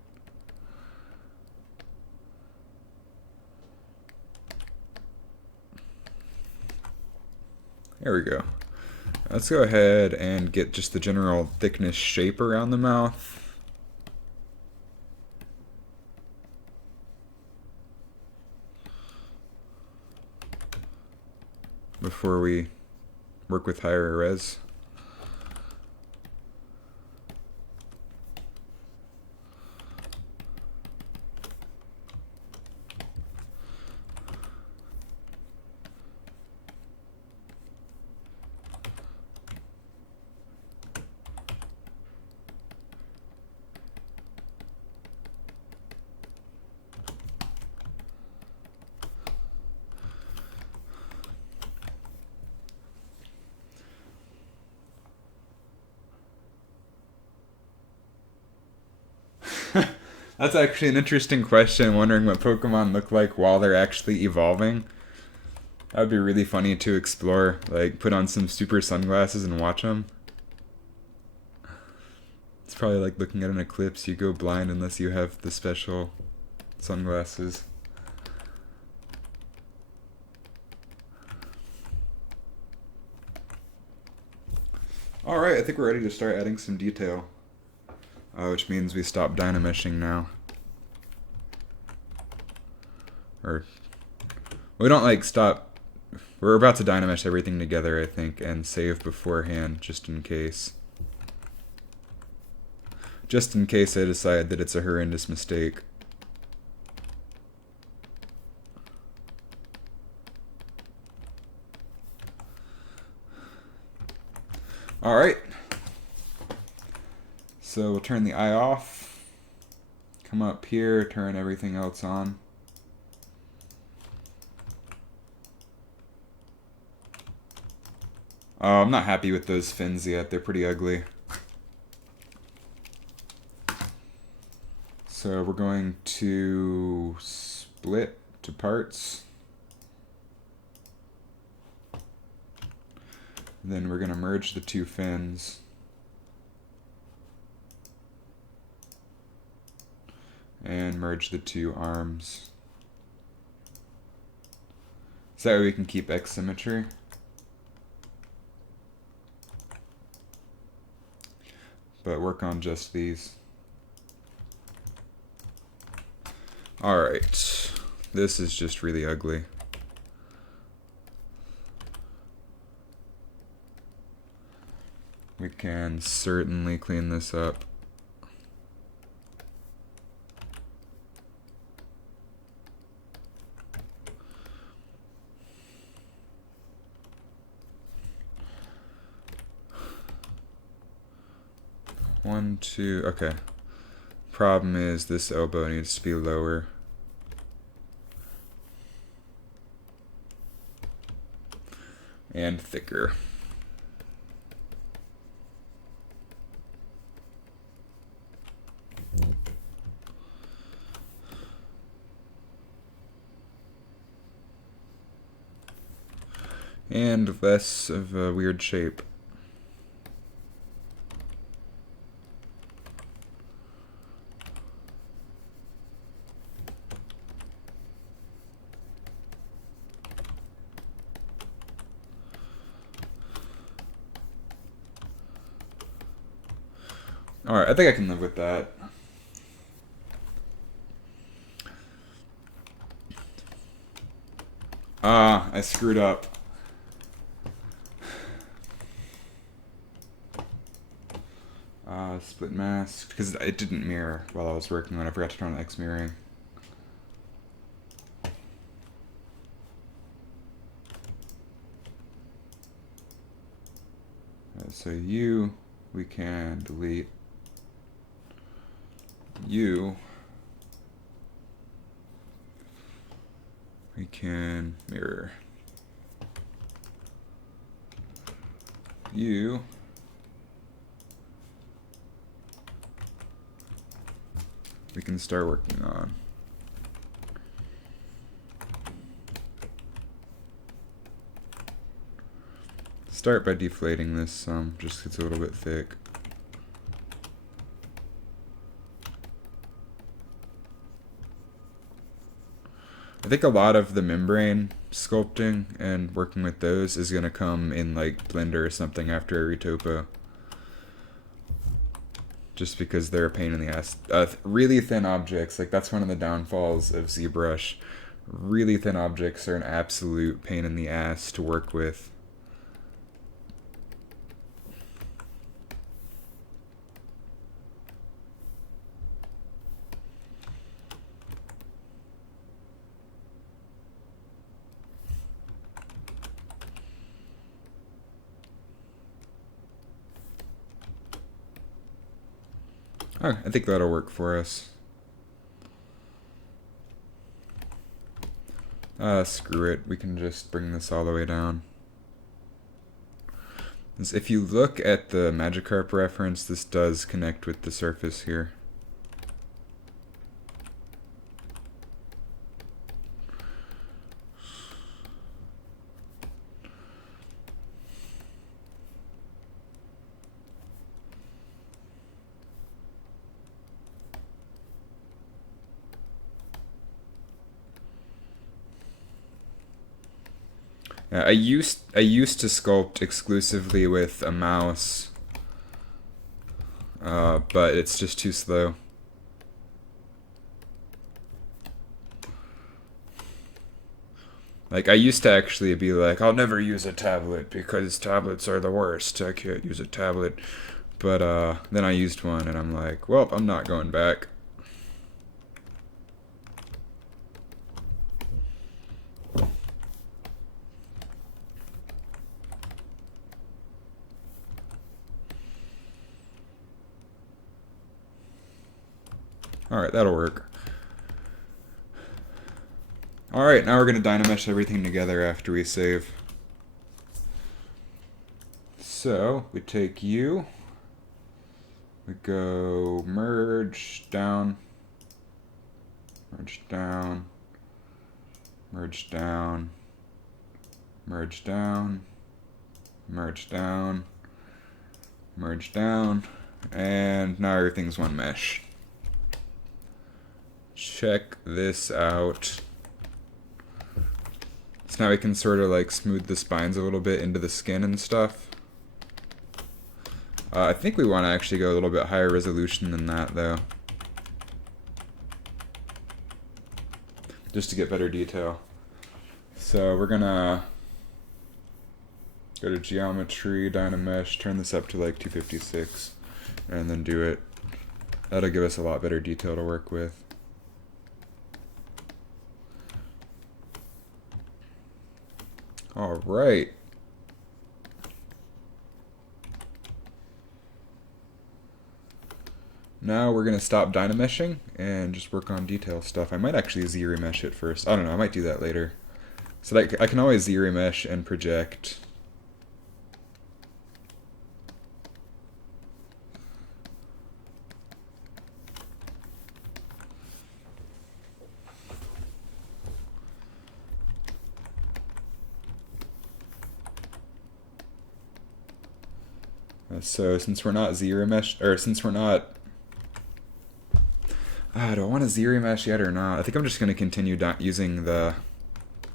There we go. Let's go ahead and get just the general thickness shape around the mouth. Before we work with higher res. That's actually an interesting question, wondering what Pokemon look like while they're actually evolving. That would be really funny to explore, like put on some super sunglasses and watch them. It's probably like looking at an eclipse, you go blind unless you have the special sunglasses. Alright, I think we're ready to start adding some detail. Which means we stop dynameshing now. Or, we don't like stop, we're about to dynamesh everything together, I think, and save beforehand, just in case. Just in case I decide that it's a horrendous mistake. Alright. So we'll turn the eye off. Come up here, turn everything else on. Oh, I'm not happy with those fins yet. They're pretty ugly. So we're going to split to parts. Then we're going to merge the two fins. And merge the two arms. So that way we can keep X symmetry. But work on just these. Alright. This is just really ugly. We can certainly clean this up. One, two, okay. Problem is this elbow needs to be lower. And thicker. And less of a weird shape. Alright, I think I can live with that. I screwed up. Split mask, because it didn't mirror while I was working on it. I forgot to turn on X mirroring. So you, we can delete. You, we can mirror. You, we can start working on. Start by deflating this some, just 'cause it's a little bit thick. I think a lot of the membrane sculpting and working with those is going to come in like Blender or something after a retopo. Just because they're a pain in the ass. Really thin objects, like that's one of the downfalls of ZBrush. Really thin objects are an absolute pain in the ass to work with. Oh, I think that'll work for us. Screw it. We can just bring this all the way down. If you look at the Magikarp reference, this does connect with the surface here. I used to sculpt exclusively with a mouse, but it's just too slow. Like, I used to actually be like, I'll never use a tablet because tablets are the worst. I can't use a tablet. But then I used one and I'm like, well, I'm not going back. All Alright, that'll work. Alright, now we're going to Dynamesh everything together after we save. So, we take you, we go merge down, merge down, merge down, merge down, merge down, merge down, and now everything's one mesh. Check this out. So now we can sort of like smooth the spines a little bit into the skin and stuff. I think we want to actually go a little bit higher resolution than that though, just to get better detail. So we're gonna go to Geometry, Dynamesh, turn this up to like 256, and then do it. That'll give us a lot better detail to work with. All right. Now we're going to stop Dynameshing and just work on detail stuff. I might actually ZRemesh it first. I don't know, I might do that later. So that I can always ZRemesh and project. So since we're not ZRemesh, or since we're not, do I want to ZRemesh yet or not? I think I'm just going to continue using the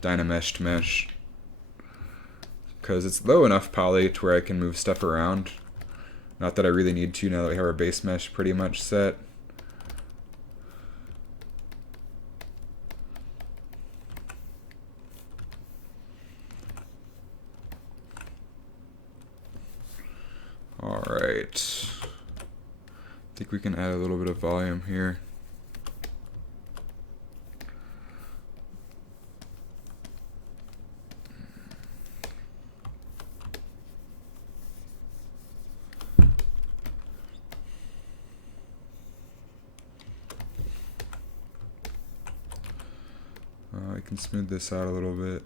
Dynameshed mesh, because it's low enough poly to where I can move stuff around. Not that I really need to now that we have our base mesh pretty much set. Alright. I think we can add a little bit of volume here. I can smooth this out a little bit.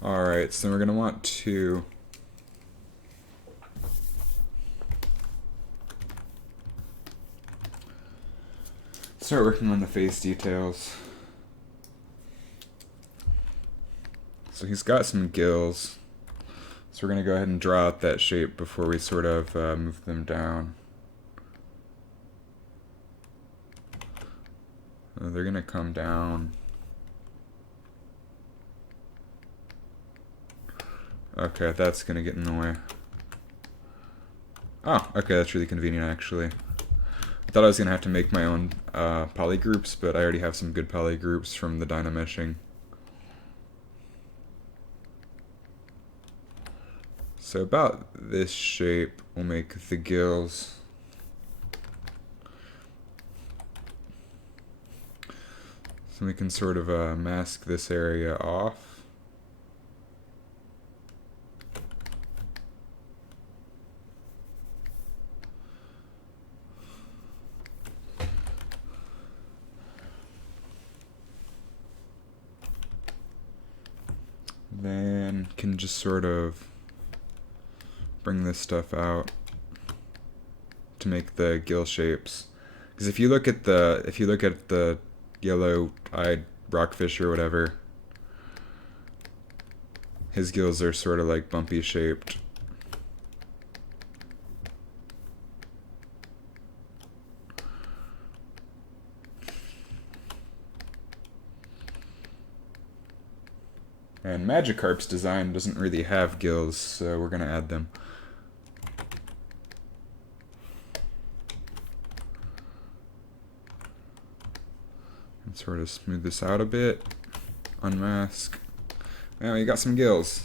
Alright, so we're going to want to start working on the face details. So he's got some gills, so we're going to go ahead and draw out that shape before we sort of move them down. They're going to come down. Okay, that's going to get in the way. Oh, okay, that's really convenient actually. I thought I was going to have to make my own poly groups, but I already have some good poly groups from the Dynameshing. So about this shape, we'll make the gills. So we can sort of mask this area off. Then can just sort of bring this stuff out to make the gill shapes. Because if you look at the yellow-eyed rockfish or whatever, his gills are sort of like bumpy shaped. And Magikarp's design doesn't really have gills, so we're going to add them. And sort of smooth this out a bit. Unmask. Now you got some gills.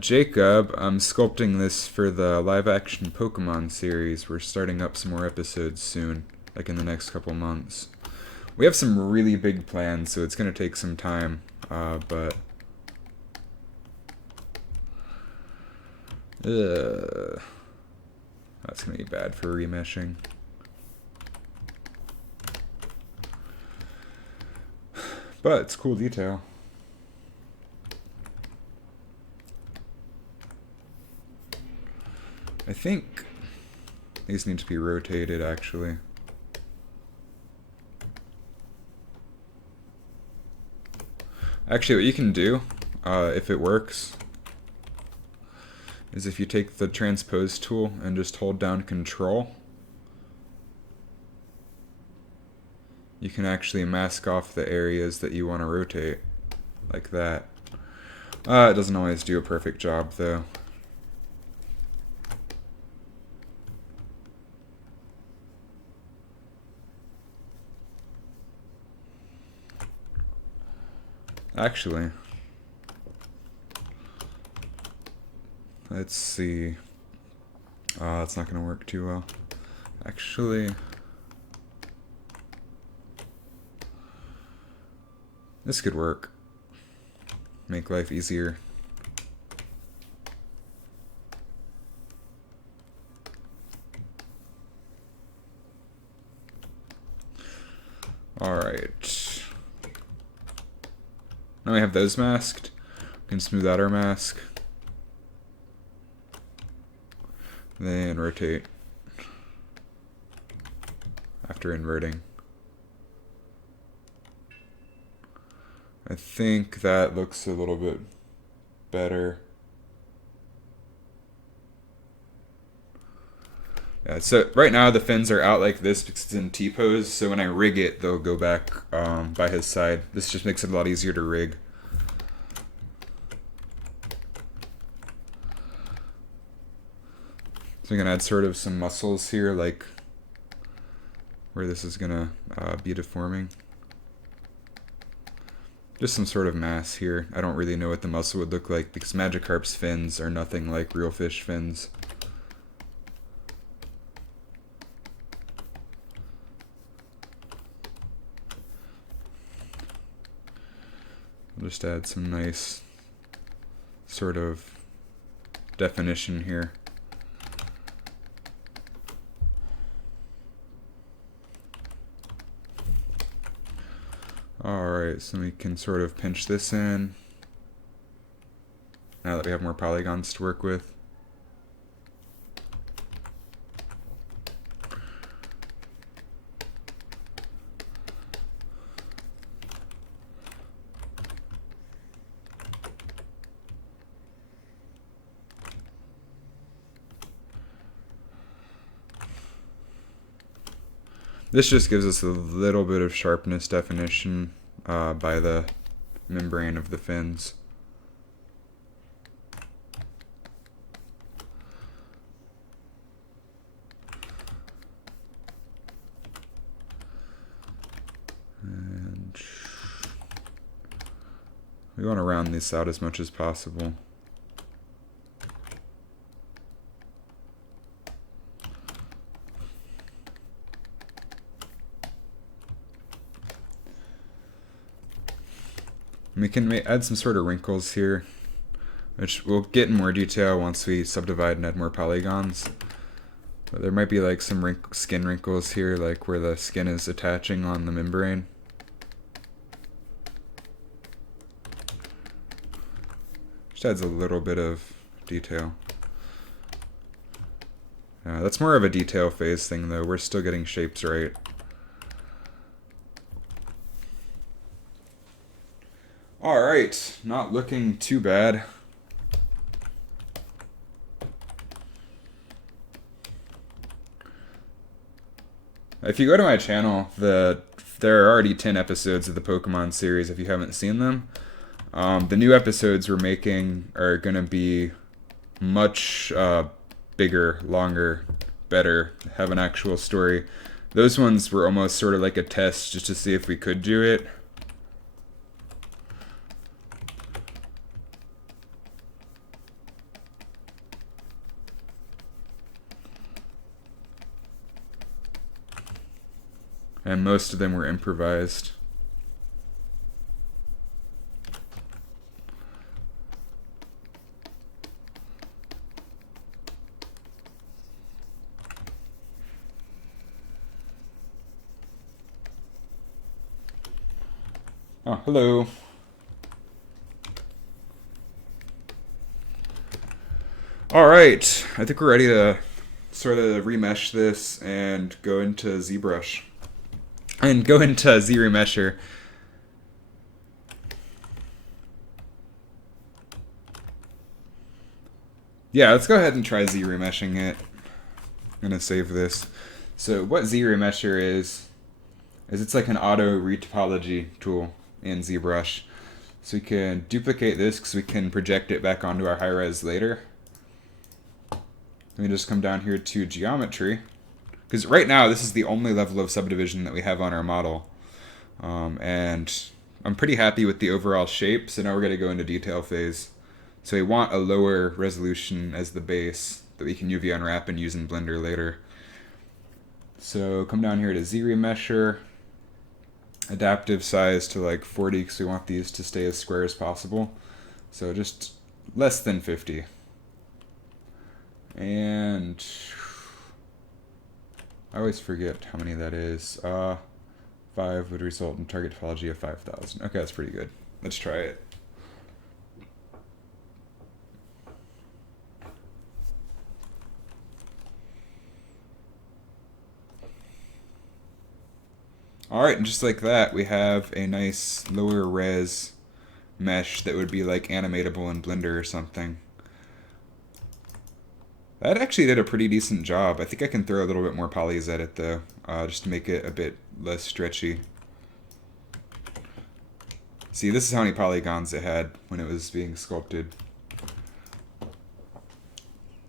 Jacob, I'm sculpting this for the live-action Pokémon series. We're starting up some more episodes soon, like in the next couple months. We have some really big plans, so it's going to take some time, but... that's going to be bad for remeshing. But it's cool detail. I think these need to be rotated, actually. Actually, what you can do, if it works, is if you take the transpose tool and just hold down Control, you can actually mask off the areas that you want to rotate, like that. It doesn't always do a perfect job, though. Actually, let's see. That's not going to work too well. Actually, this could work. Make life easier. Alright. Now we have those masked. We can smooth out our mask. Then rotate after inverting. I think that looks a little bit better. Yeah, so right now the fins are out like this because it's in T-pose, so when I rig it, they'll go back by his side. This just makes it a lot easier to rig. So I'm going to add sort of some muscles here, like where this is going to be deforming. Just some sort of mass here. I don't really know what the muscle would look like because Magikarp's fins are nothing like real fish fins. I'll just add some nice sort of definition here. Alright, so we can sort of pinch this in now that we have more polygons to work with. This just gives us a little bit of sharpness definition by the membrane of the fins. And we want to round this out as much as possible. We can add some sort of wrinkles here, which we'll get in more detail once we subdivide and add more polygons. But there might be like some skin wrinkles here, like where the skin is attaching on the membrane. Just adds a little bit of detail. That's more of a detail phase thing though, we're still getting shapes right. Alright, not looking too bad. If you go to my channel, there are already 10 episodes of the Pokemon series if you haven't seen them. The new episodes we're making are going to be much bigger, longer, better, have an actual story. Those ones were almost sort of like a test just to see if we could do it. and most of them were improvised. Oh, hello. All right, I think we're ready to sort of remesh this and go into ZBrush. And go into ZRemesher. Yeah, let's go ahead and try ZRemeshing it. I'm going to save this. So what ZRemesher is it's like an auto retopology tool in ZBrush. So we can duplicate this because we can project it back onto our high res later. Let me just come down here to geometry. Because right now this is the only level of subdivision that we have on our model. And I'm pretty happy with the overall shape, so now we're going to go into detail phase. So we want a lower resolution as the base that we can UV unwrap and use in Blender later. So come down here to ZRemesher. Adaptive size to like 40 because we want these to stay as square as possible. So just less than 50. And I always forget how many that is. 5 would result in target topology of 5,000. Okay, that's pretty good. Let's try it. Alright, and just like that, we have a nice lower res mesh that would be like animatable in Blender or something. That actually did a pretty decent job. I think I can throw a little bit more polys at it though, just to make it a bit less stretchy. See, this is how many polygons it had when it was being sculpted.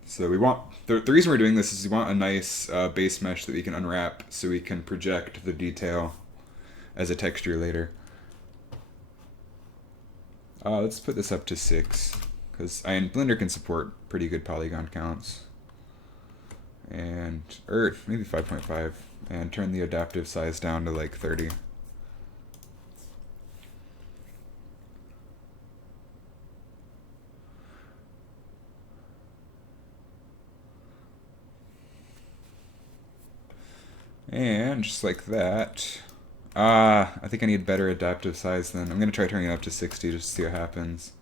So we want, the reason we're doing this is we want a nice base mesh that we can unwrap so we can project the detail as a texture later. Let's put this up to 6, because Blender can support pretty good polygon counts. And, or maybe 5.5, and turn the adaptive size down to like 30. And just like that. I think I need better adaptive size then. I'm going to try turning it up to 60 just to see what happens.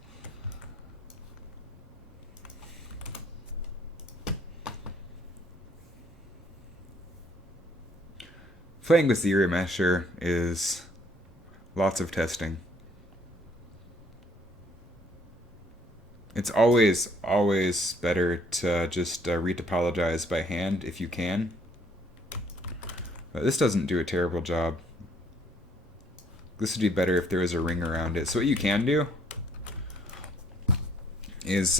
Playing with ZRemesher is lots of testing. It's always better to just retopologize by hand if you can. But this doesn't do a terrible job. This would be better if there was a ring around it. So what you can do is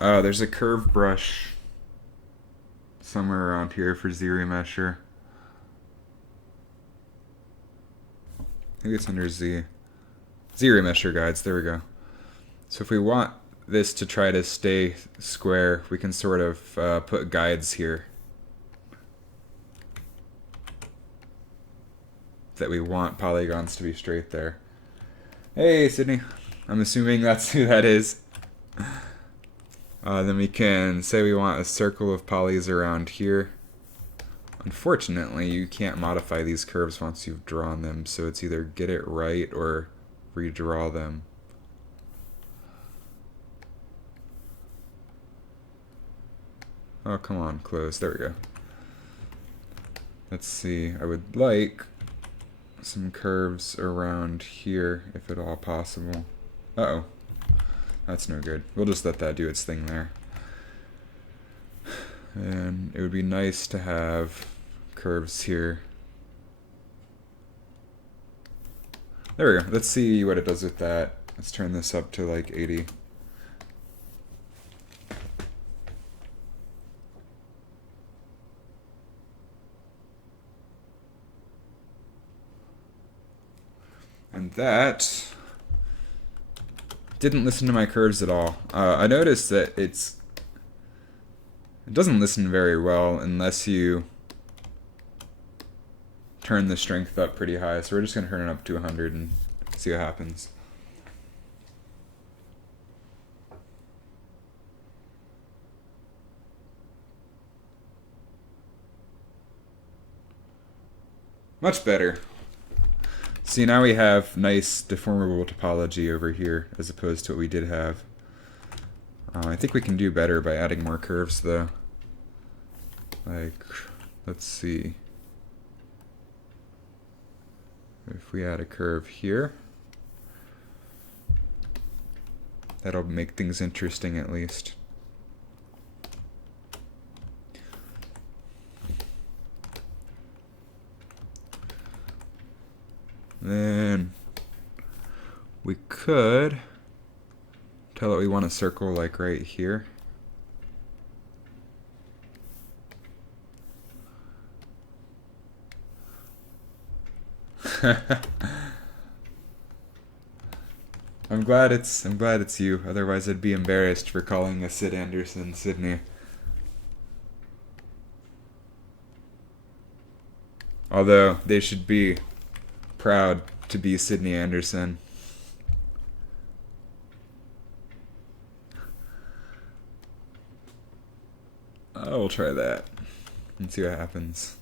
there's a curve brush somewhere around here for ZRemesher. Maybe it's under Z. ZRemesher guides, there we go. So if we want this to try to stay square, we can sort of put guides here that we want polygons to be straight there. Hey, Sydney. I'm assuming that's who that is. Then we can say we want a circle of polys around here. Unfortunately, you can't modify these curves once you've drawn them, so it's either get it right or redraw them. Oh, come on, close. There we go. Let's see. I would like some curves around here, if at all possible. Uh-oh. That's no good. We'll just let that do its thing there. And it would be nice to have curves here. There we go. Let's see what it does with that. Let's turn this up to like 80. And that didn't listen to my curves at all. I noticed that it's It doesn't listen very well unless you turn the strength up pretty high, so we're just going to turn it up to 100 and see what happens. Much better. See, now we have nice deformable topology over here as opposed to what we did have. I think we can do better by adding more curves though. Like, let's see. If we add a curve here, that'll make things interesting at least. Then we could tell it we want a circle like right here. I'm glad it's you. Otherwise, I'd be embarrassed for calling a Sid Anderson Sydney. Although they should be proud to be Sydney Anderson. We'll try that and see what happens.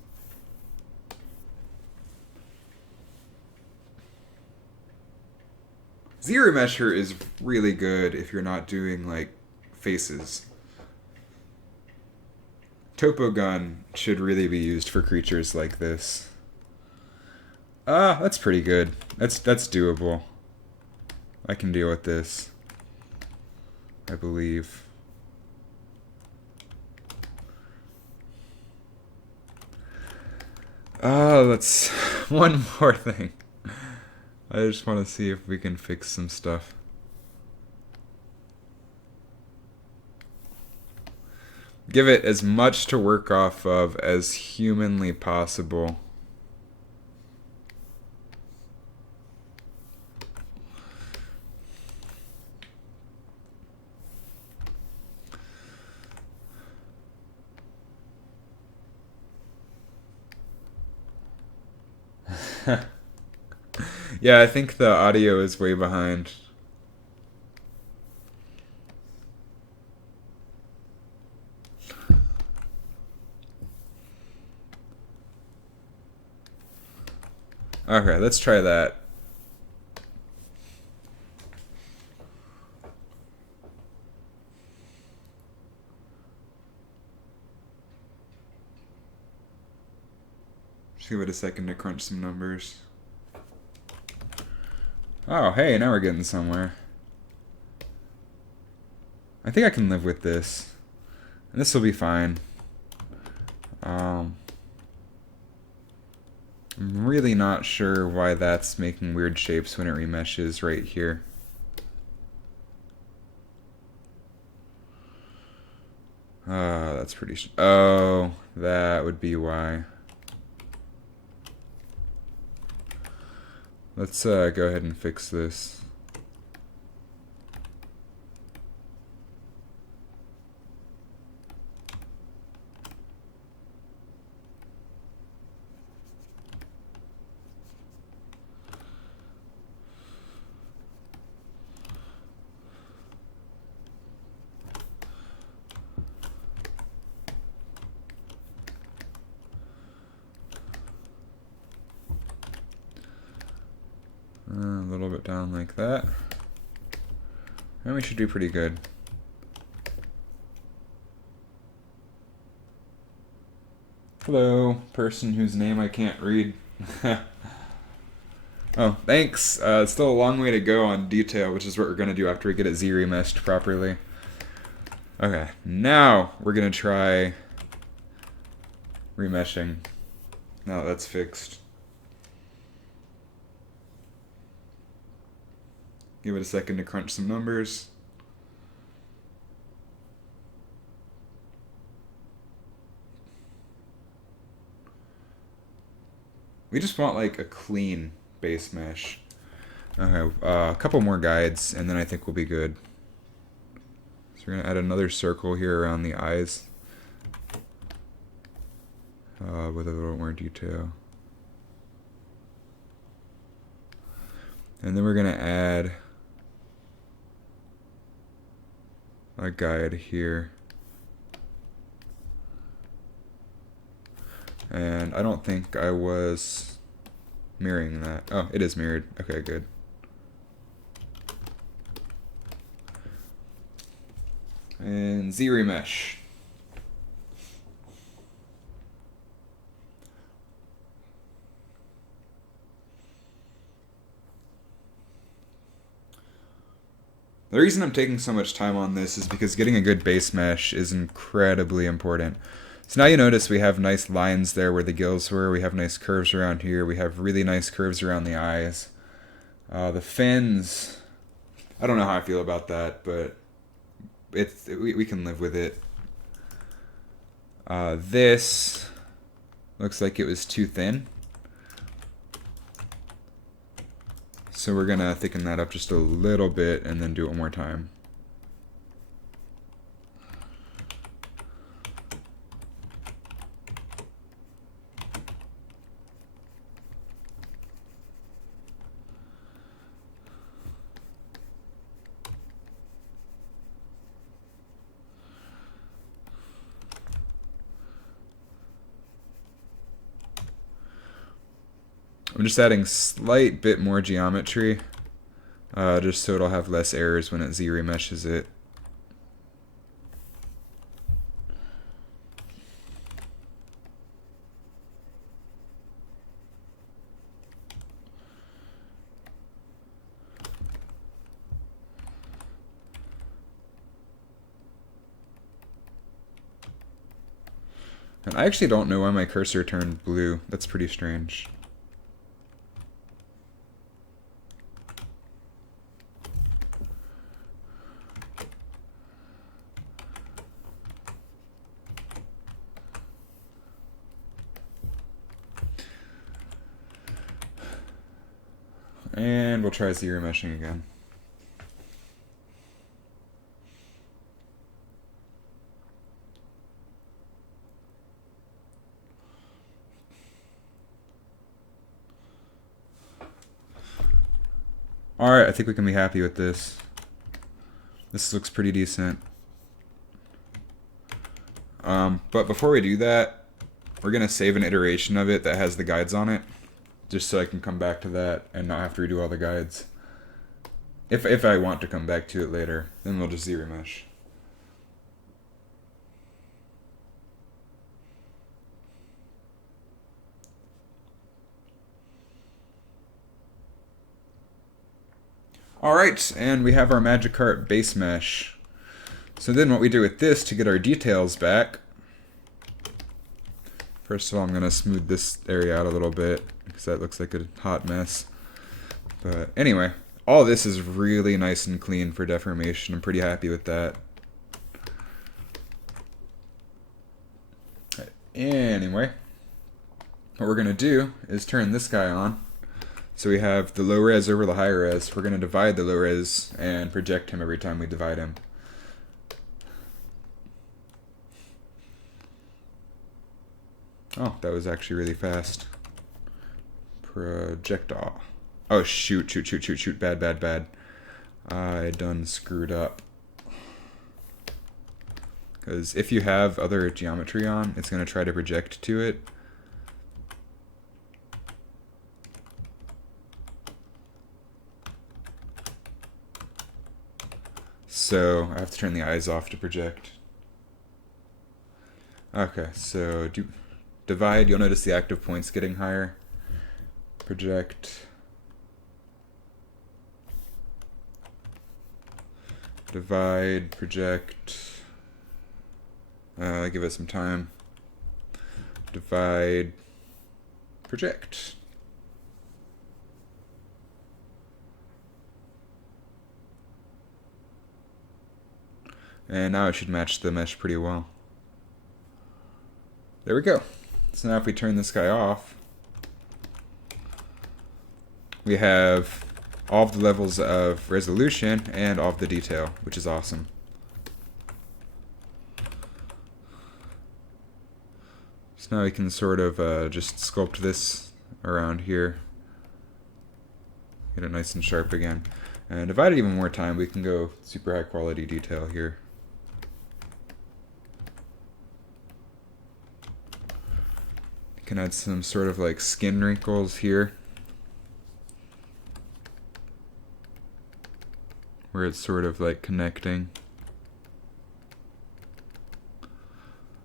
ZRemesher is really good if you're not doing like faces. Topogun should really be used for creatures like this. That's pretty good. That's doable. I can deal with this, I believe. Let's one more thing. I just want to see if we can fix some stuff. Give it as much to work off of as humanly possible. Yeah, I think the audio is way behind. Okay, let's try that. Just give it a second to crunch some numbers. Oh, hey, now we're getting somewhere. I think I can live with this. And this will be fine. I'm really not sure why that's making weird shapes when it remeshes right here. That's pretty... Oh, that would be why. Let's go ahead and fix this. A little bit down like that. And we should do pretty good. Hello, person whose name I can't read. Oh, thanks. It's still a long way to go on detail, which is what we're going to do after we get it Z-remeshed properly. Okay, now we're going to try remeshing. Now that that's fixed. Give it a second to crunch some numbers. We just want like a clean base mesh. Okay, a couple more guides and then I think we'll be good. So we're gonna add another circle here around the eyes. with a little more detail. And then we're going to add a guide here. And I don't think I was mirroring that. Oh, it is mirrored. Okay, good. And ZRemesh. The reason I'm taking so much time on this is because getting a good base mesh is incredibly important. So now you notice we have nice lines there where the gills were, we have nice curves around here, we have really nice curves around the eyes. The fins, I don't know how I feel about that, but we can live with it. This looks like it was too thin. So we're gonna thicken that up just a little bit and then do it one more time. I'm just adding slight bit more geometry, just so it'll have less errors when it ZRemeshes it. And I actually don't know why my cursor turned blue. That's pretty strange. And we'll try ZRemeshing again. Alright, I think we can be happy with this. This looks pretty decent. But before we do that, we're going to save an iteration of it that has the guides on it, just so I can come back to that and not have to redo all the guides. If I want to come back to it later, then we'll just ZRemesh. Alright, and we have our Magikarp base mesh. So then what we do with this to get our details back, first of all I'm going to smooth this area out a little bit, because that looks like a hot mess. But anyway, all this is really nice and clean for deformation. I'm pretty happy with that. Anyway, what we're going to do is turn this guy on. So we have the low res over the high res. We're going to divide the low res and project him every time we divide him. Oh, that was actually really fast. Projectile. Oh, shoot. Bad. I done screwed up. Because if you have other geometry on, it's going to try to project to it. So I have to turn the eyes off to project. Okay, so divide, you'll notice the active points getting higher. Project. Divide, project. Give it some time. Divide, project. And now it should match the mesh pretty well. There we go. So now if we turn this guy off, we have all of the levels of resolution and all of the detail, which is awesome. So So now we can sort of just sculpt this around here. Get it nice and sharp again. And if I had even more time, we can go super high quality detail here. You can add some sort of like skin wrinkles here, where it's sort of like connecting.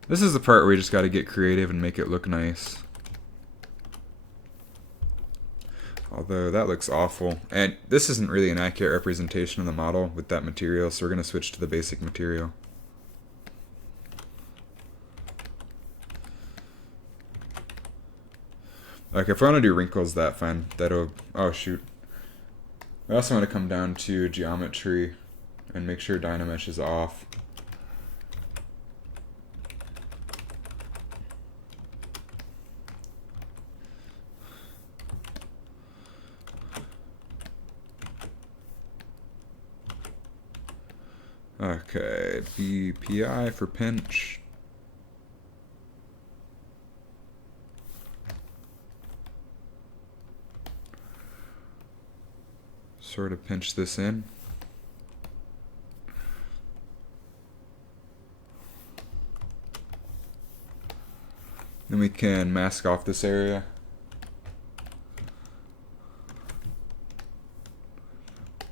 This is the part where we just got to get creative and make it look nice. Although that looks awful. And this isn't really an accurate representation of the model with that material, so we're going to switch to the basic material. Okay, if I want to do wrinkles, that's fine. That'll... Oh, shoot. I also want to come down to geometry and make sure Dynamesh is off. Okay, BPI for pinch. Sort of pinch this in. Then we can mask off this area.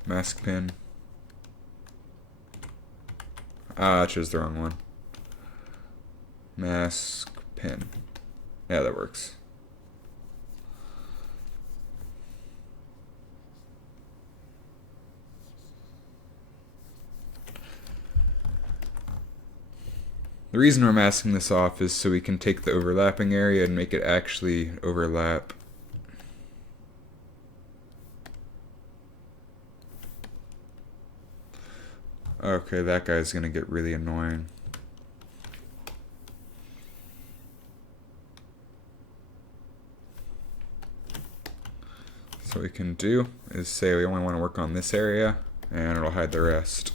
Mask pin. Ah, I chose the wrong one. Mask pin. Yeah, that works. The reason we're masking this off is so we can take the overlapping area and make it actually overlap. Okay, that guy's gonna get really annoying. So what we can do is say we only want to work on this area, and it'll hide the rest.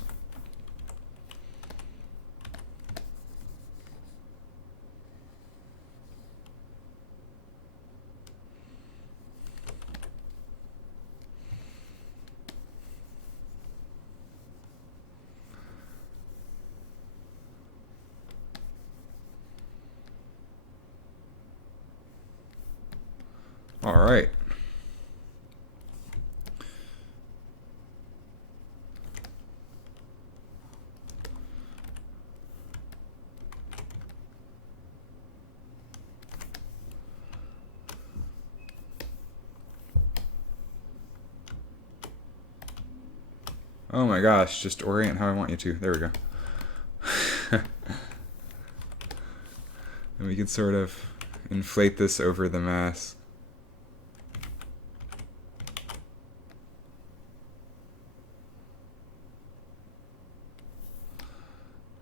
All right. Oh my gosh, just orient how I want you to. There we go. And we can sort of inflate this over the mask.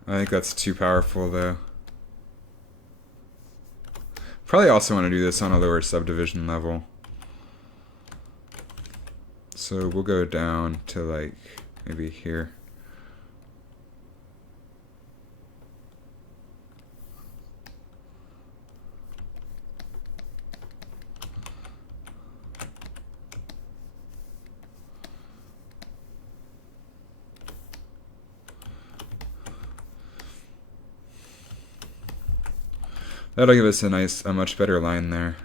I think that's too powerful though. Probably also want to do this on a lower subdivision level. So we'll go down to like maybe here. That'll give us a much better line there.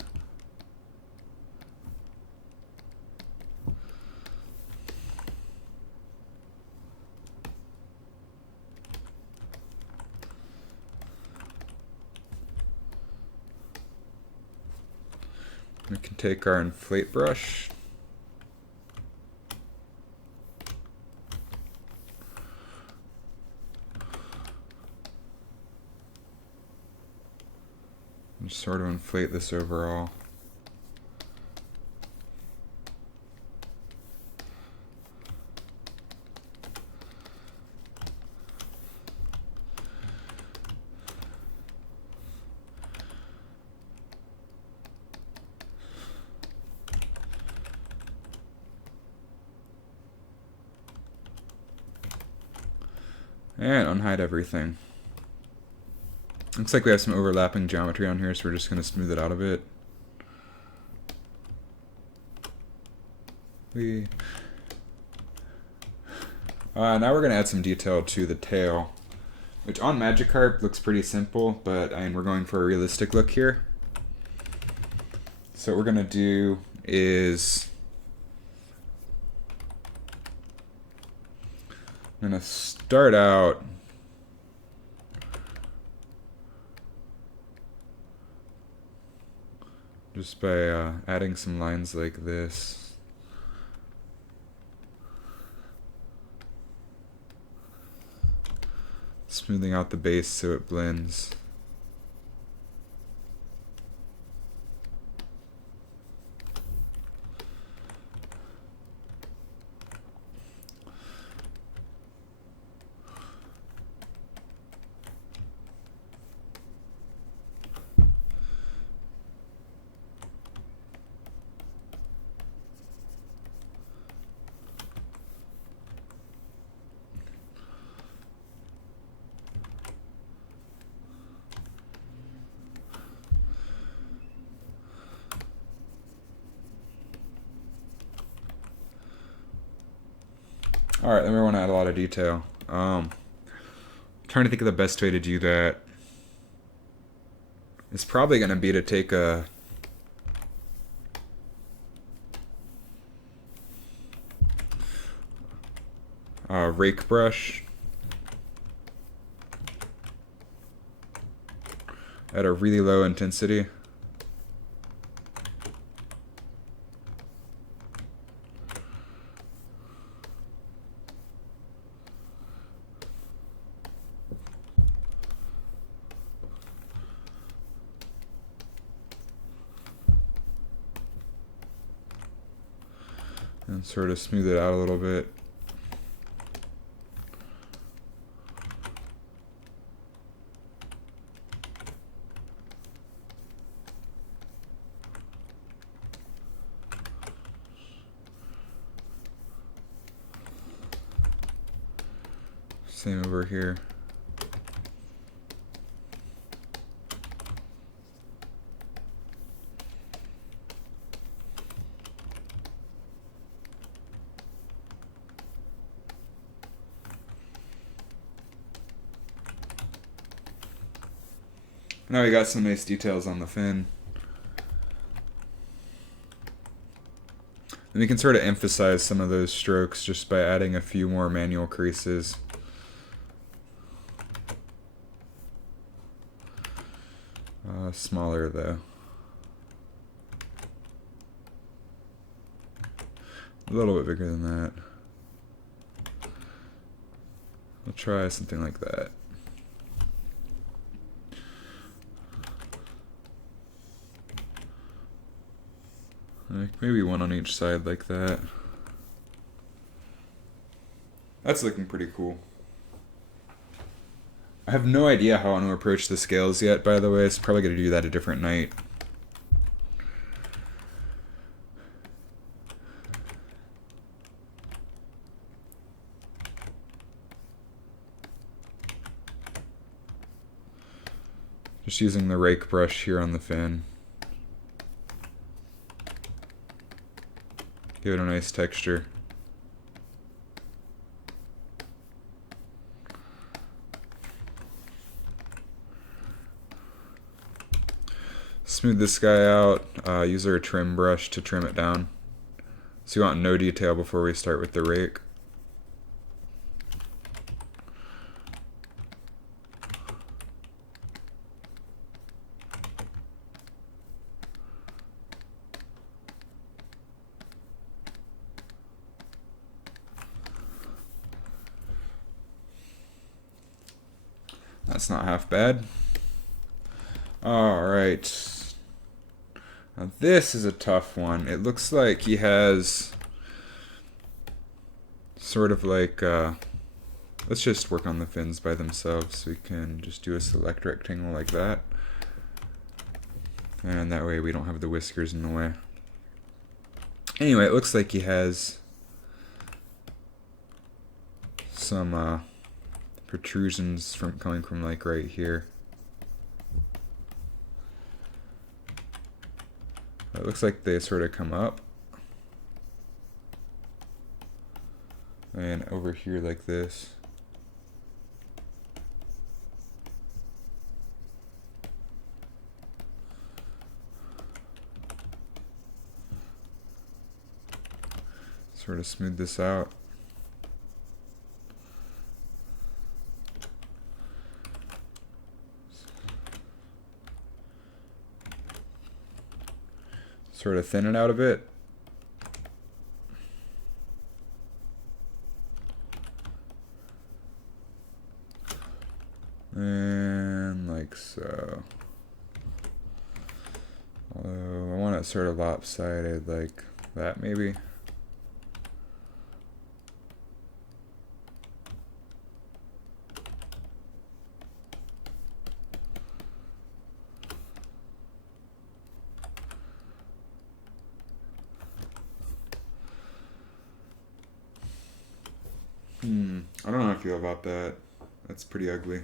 We can take our inflate brush. And sort of inflate this overall. And unhide everything. Looks like we have some overlapping geometry on here, so we're just going to smooth it out a bit. Now we're going to add some detail to the tail, which on Magikarp looks pretty simple, but we're going for a realistic look here. So what we're going to do is I'm going to start out just by adding some lines like this. Smoothing out the base so it blends. Alright, then we want to add a lot of detail. Trying to think of the best way to do that. It's probably going to be to take a rake brush at a really low intensity. And sort of smooth it out a little bit. Same over here. Now we got some nice details on the fin. And we can sort of emphasize some of those strokes just by adding a few more manual creases. Smaller though. A little bit bigger than that. We'll try something like that. Like maybe one on each side like that. That's looking pretty cool. I have no idea how I want to approach the scales yet, by the way. It's probably going to do that a different night. Just using the rake brush here on the fin. Give it a nice texture. Smooth this guy out. Use our trim brush to trim it down. So you want no detail before we start with the rake. That's not half bad. Alright. Now this is a tough one. It looks like he has sort of like, let's just work on the fins by themselves. We can just do a select rectangle like that. And that way we don't have the whiskers in the way. Anyway, it looks like he has some protrusions coming from like right here. it looks like they sort of come up. And over here like this. Sort of smooth this out. Sort of thin it out a bit. And like so. Although I want it sort of lopsided like that maybe. I don't know how I feel about that. That's pretty ugly.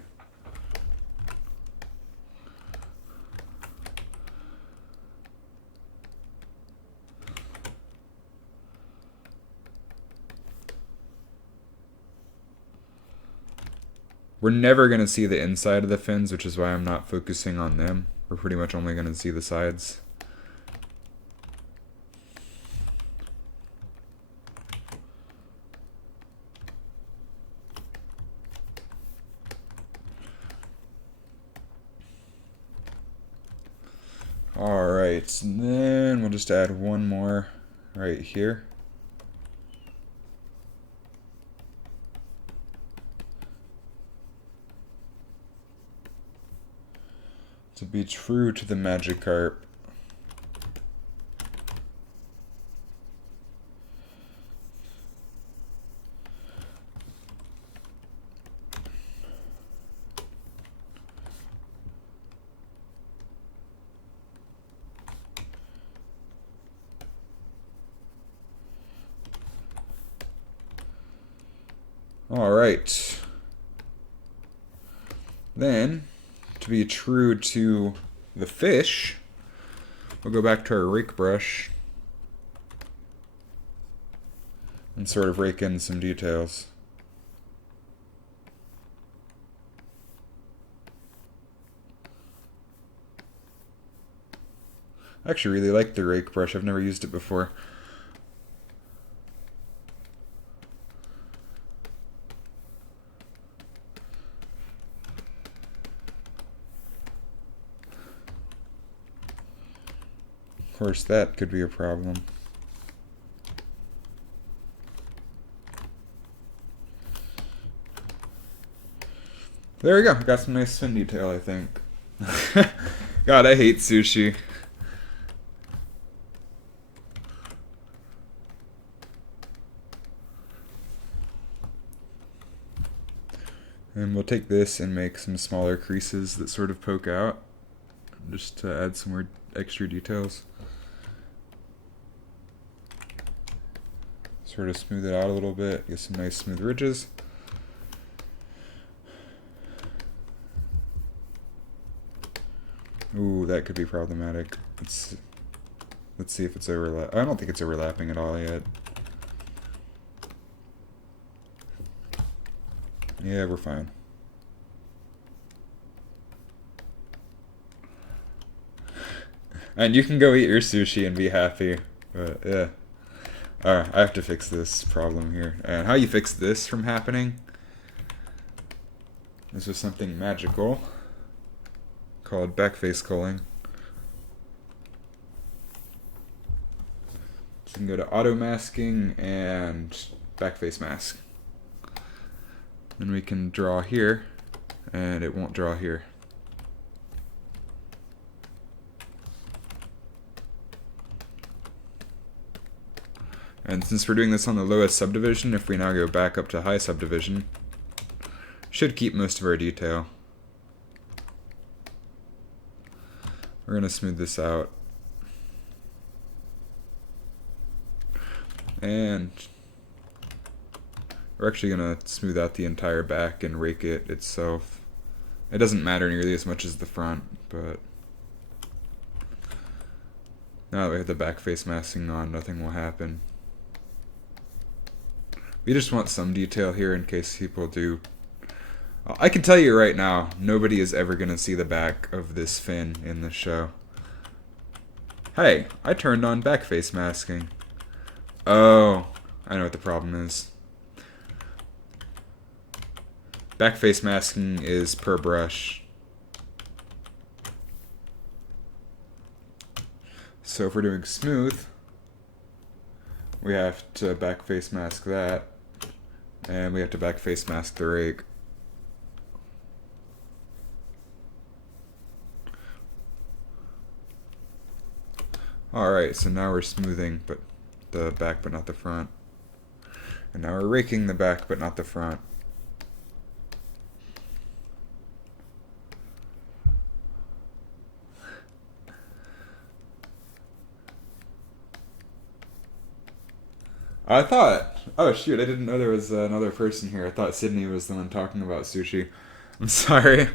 We're never going to see the inside of the fins, which is why I'm not focusing on them. We're pretty much only going to see the sides. Alright, and then we'll just add one more right here. To be true to the Magikarp. All right. Then, to be true to the fish, we'll go back to our rake brush and sort of rake in some details. I actually really like the rake brush. I've never used it before. Of course, that could be a problem. There we go. Got some nice fin detail, I think. God, I hate sushi. And we'll take this and make some smaller creases that sort of poke out, just to add some more extra details. Sort of smooth it out a little bit, get some nice smooth ridges. Ooh, that could be problematic. Let's see if it's overlap. I don't think it's overlapping at all yet. Yeah, we're fine. And you can go eat your sushi and be happy, but yeah. Alright, I have to fix this problem here. And how you fix this from happening is with something magical called backface culling. So you can go to auto masking and backface mask. Then we can draw here, and it won't draw here. And since we're doing this on the lowest subdivision, if we now go back up to high subdivision, should keep most of our detail. We're going to smooth this out. And we're actually going to smooth out the entire back and rake it itself. It doesn't matter nearly as much as the front, but Now that we have the back face masking on, nothing will happen. We just want some detail here in case people do. I can tell you right now, nobody is ever going to see the back of this fin in the show. Hey, I turned on back face masking. Oh, I know what the problem is. Back face masking is per brush. So if we're doing smooth, we have to back face mask that, and we have to back face mask the rake. Alright, so now we're smoothing but the back but not the front. And now we're raking the back but not the front. I thought, oh shoot, I didn't know there was another person here. I thought Sydney was the one talking about sushi. I'm sorry.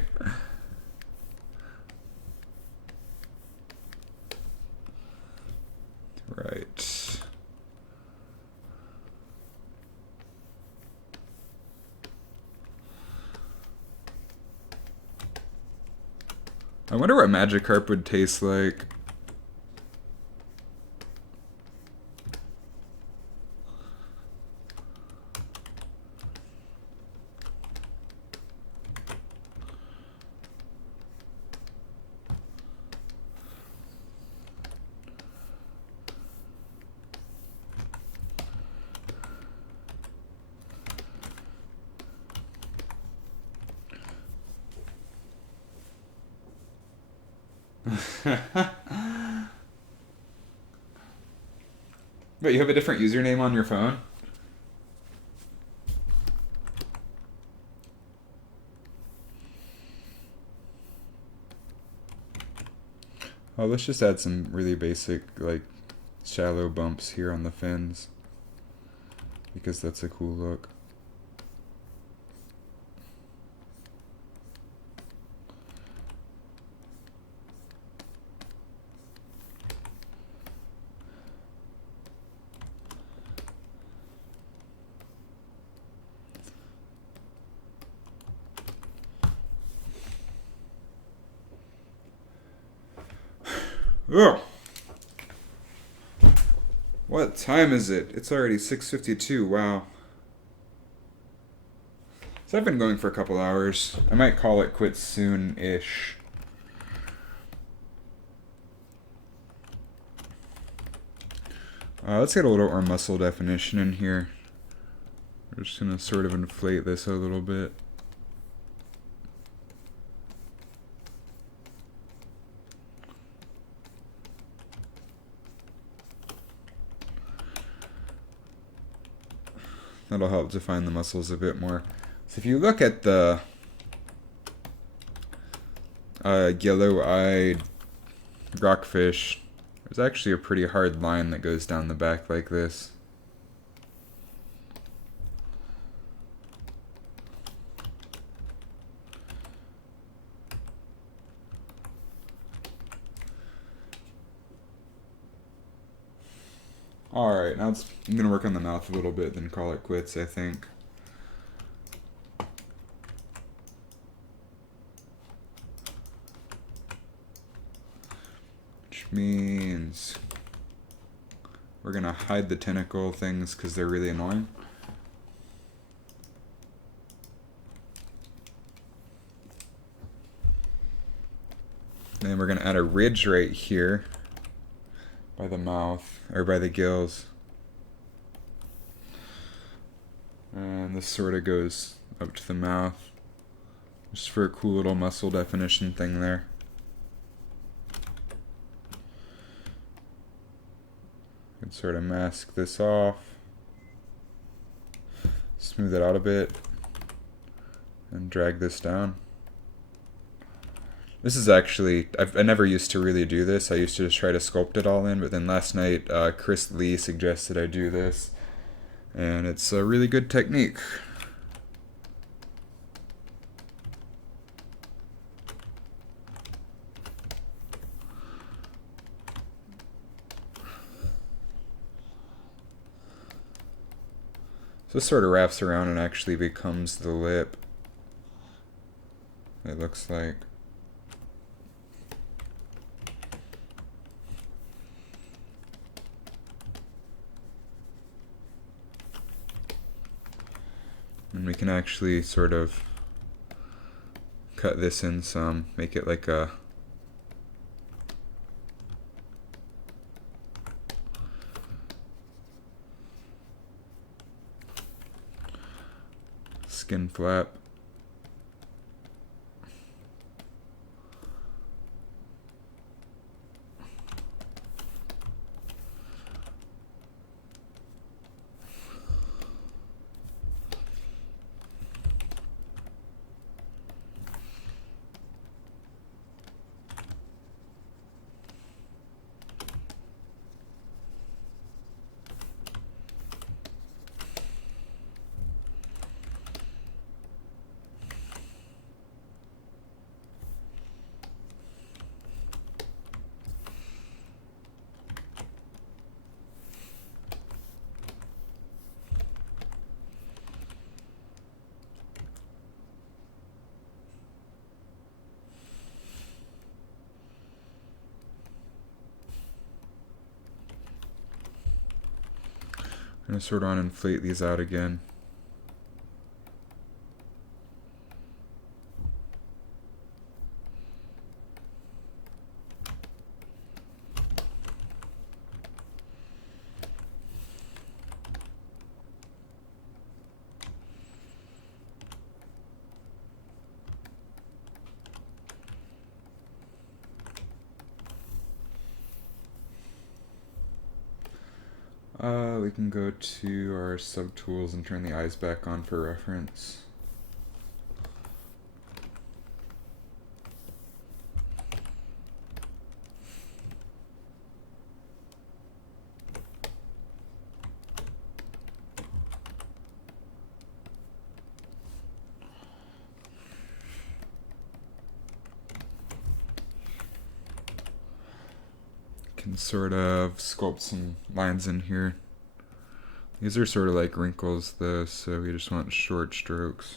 Right. I wonder what Magikarp would taste like. Wait, you have a different username on your phone? Oh, let's just add some really basic, like, shallow bumps here on the fins, because that's a cool look. Ugh. What time is it? It's already 6:52. Wow. So I've been going for a couple hours. I might call it quits soon-ish. Let's get a little more muscle definition in here. We're just going to sort of inflate this a little bit. That'll help define the muscles a bit more. So if you look at the yellow-eyed rockfish, there's actually a pretty hard line that goes down the back like this. Alright, now I'm going to work on the mouth a little bit, then call it quits, I think. Which means we're going to hide the tentacle things because they're really annoying. And then we're going to add a ridge right here by the mouth, or by the gills. And this sort of goes up to the mouth, just for a cool little muscle definition thing there. And sort of mask this off, smooth it out a bit, and drag this down. This is actually, I never used to really do this. I used to just try to sculpt it all in, but then last night Chris Lee suggested I do this, and it's a really good technique. this sort of wraps around and actually becomes the lip, it looks like. And we can actually sort of cut this in some, make it like a skin flap. I'm going to sort of inflate these out again. We can go to our subtools and turn the eyes back on for reference. Can sort of sculpt some lines in here. These are sort of like wrinkles though, so we just want short strokes.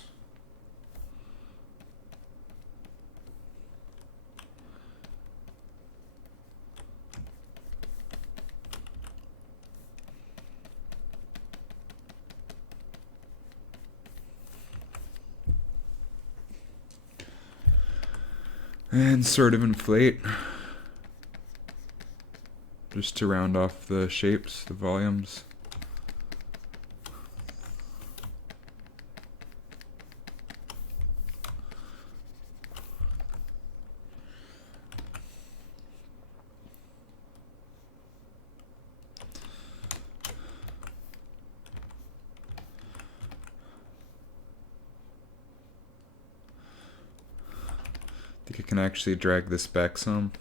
And sort of inflate, just to round off the shapes, the volumes. I think I can actually drag this back some.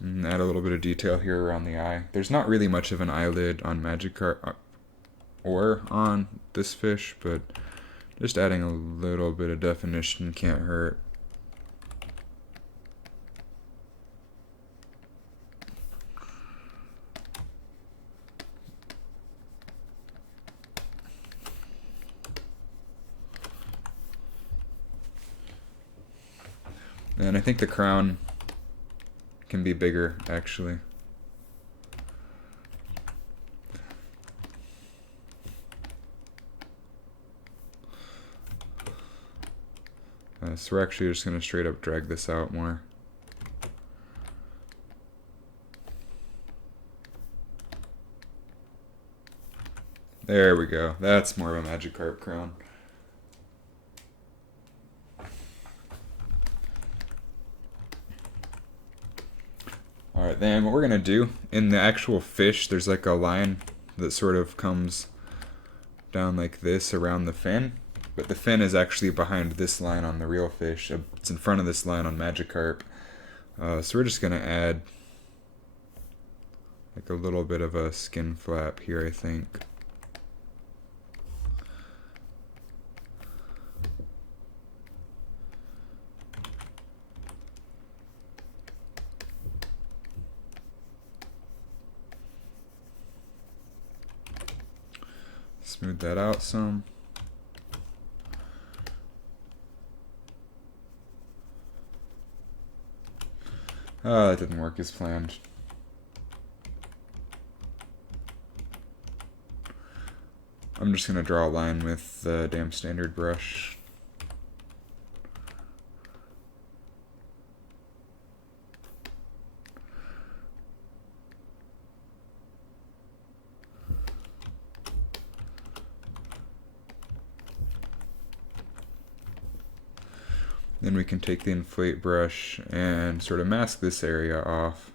And add a little bit of detail here around the eye. There's not really much of an eyelid on Magikarp or on this fish, but just adding a little bit of definition can't hurt. And I think the crown can be bigger, actually. So we're actually just going to straight up drag this out more. There we go. That's more of a Magikarp crown. Alright, then what we're going to do, in the actual fish, there's like a line that sort of comes down like this around the fin. But the fin is actually behind this line on the real fish. It's in front of this line on Magikarp. So we're just going to add like a little bit of a skin flap here, I think. Smooth that out some. Oh, that didn't work as planned. I'm just going to draw a line with the damn standard brush. Then we can take the inflate brush and sort of mask this area off.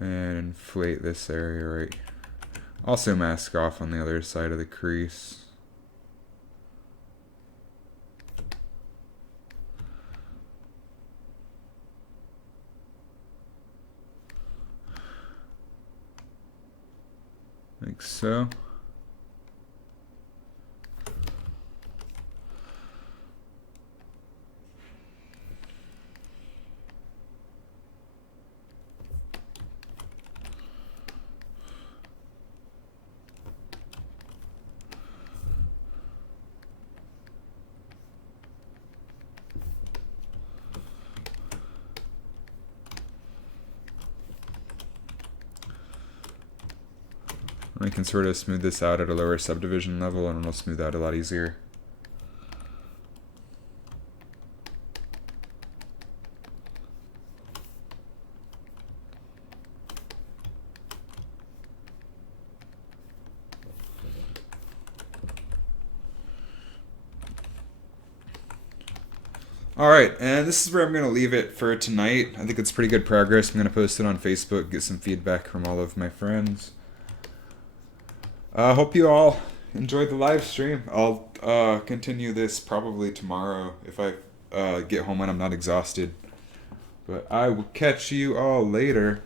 And inflate this area right. Also mask off on the other side of the crease. Like so. I can sort of smooth this out at a lower subdivision level and it'll smooth out a lot easier. Alright, and this is where I'm going to leave it for tonight. I think it's pretty good progress. I'm going to post it on Facebook, get some feedback from all of my friends. Hope you all enjoyed the live stream. I'll continue this probably tomorrow if I get home and I'm not exhausted. But I will catch you all later.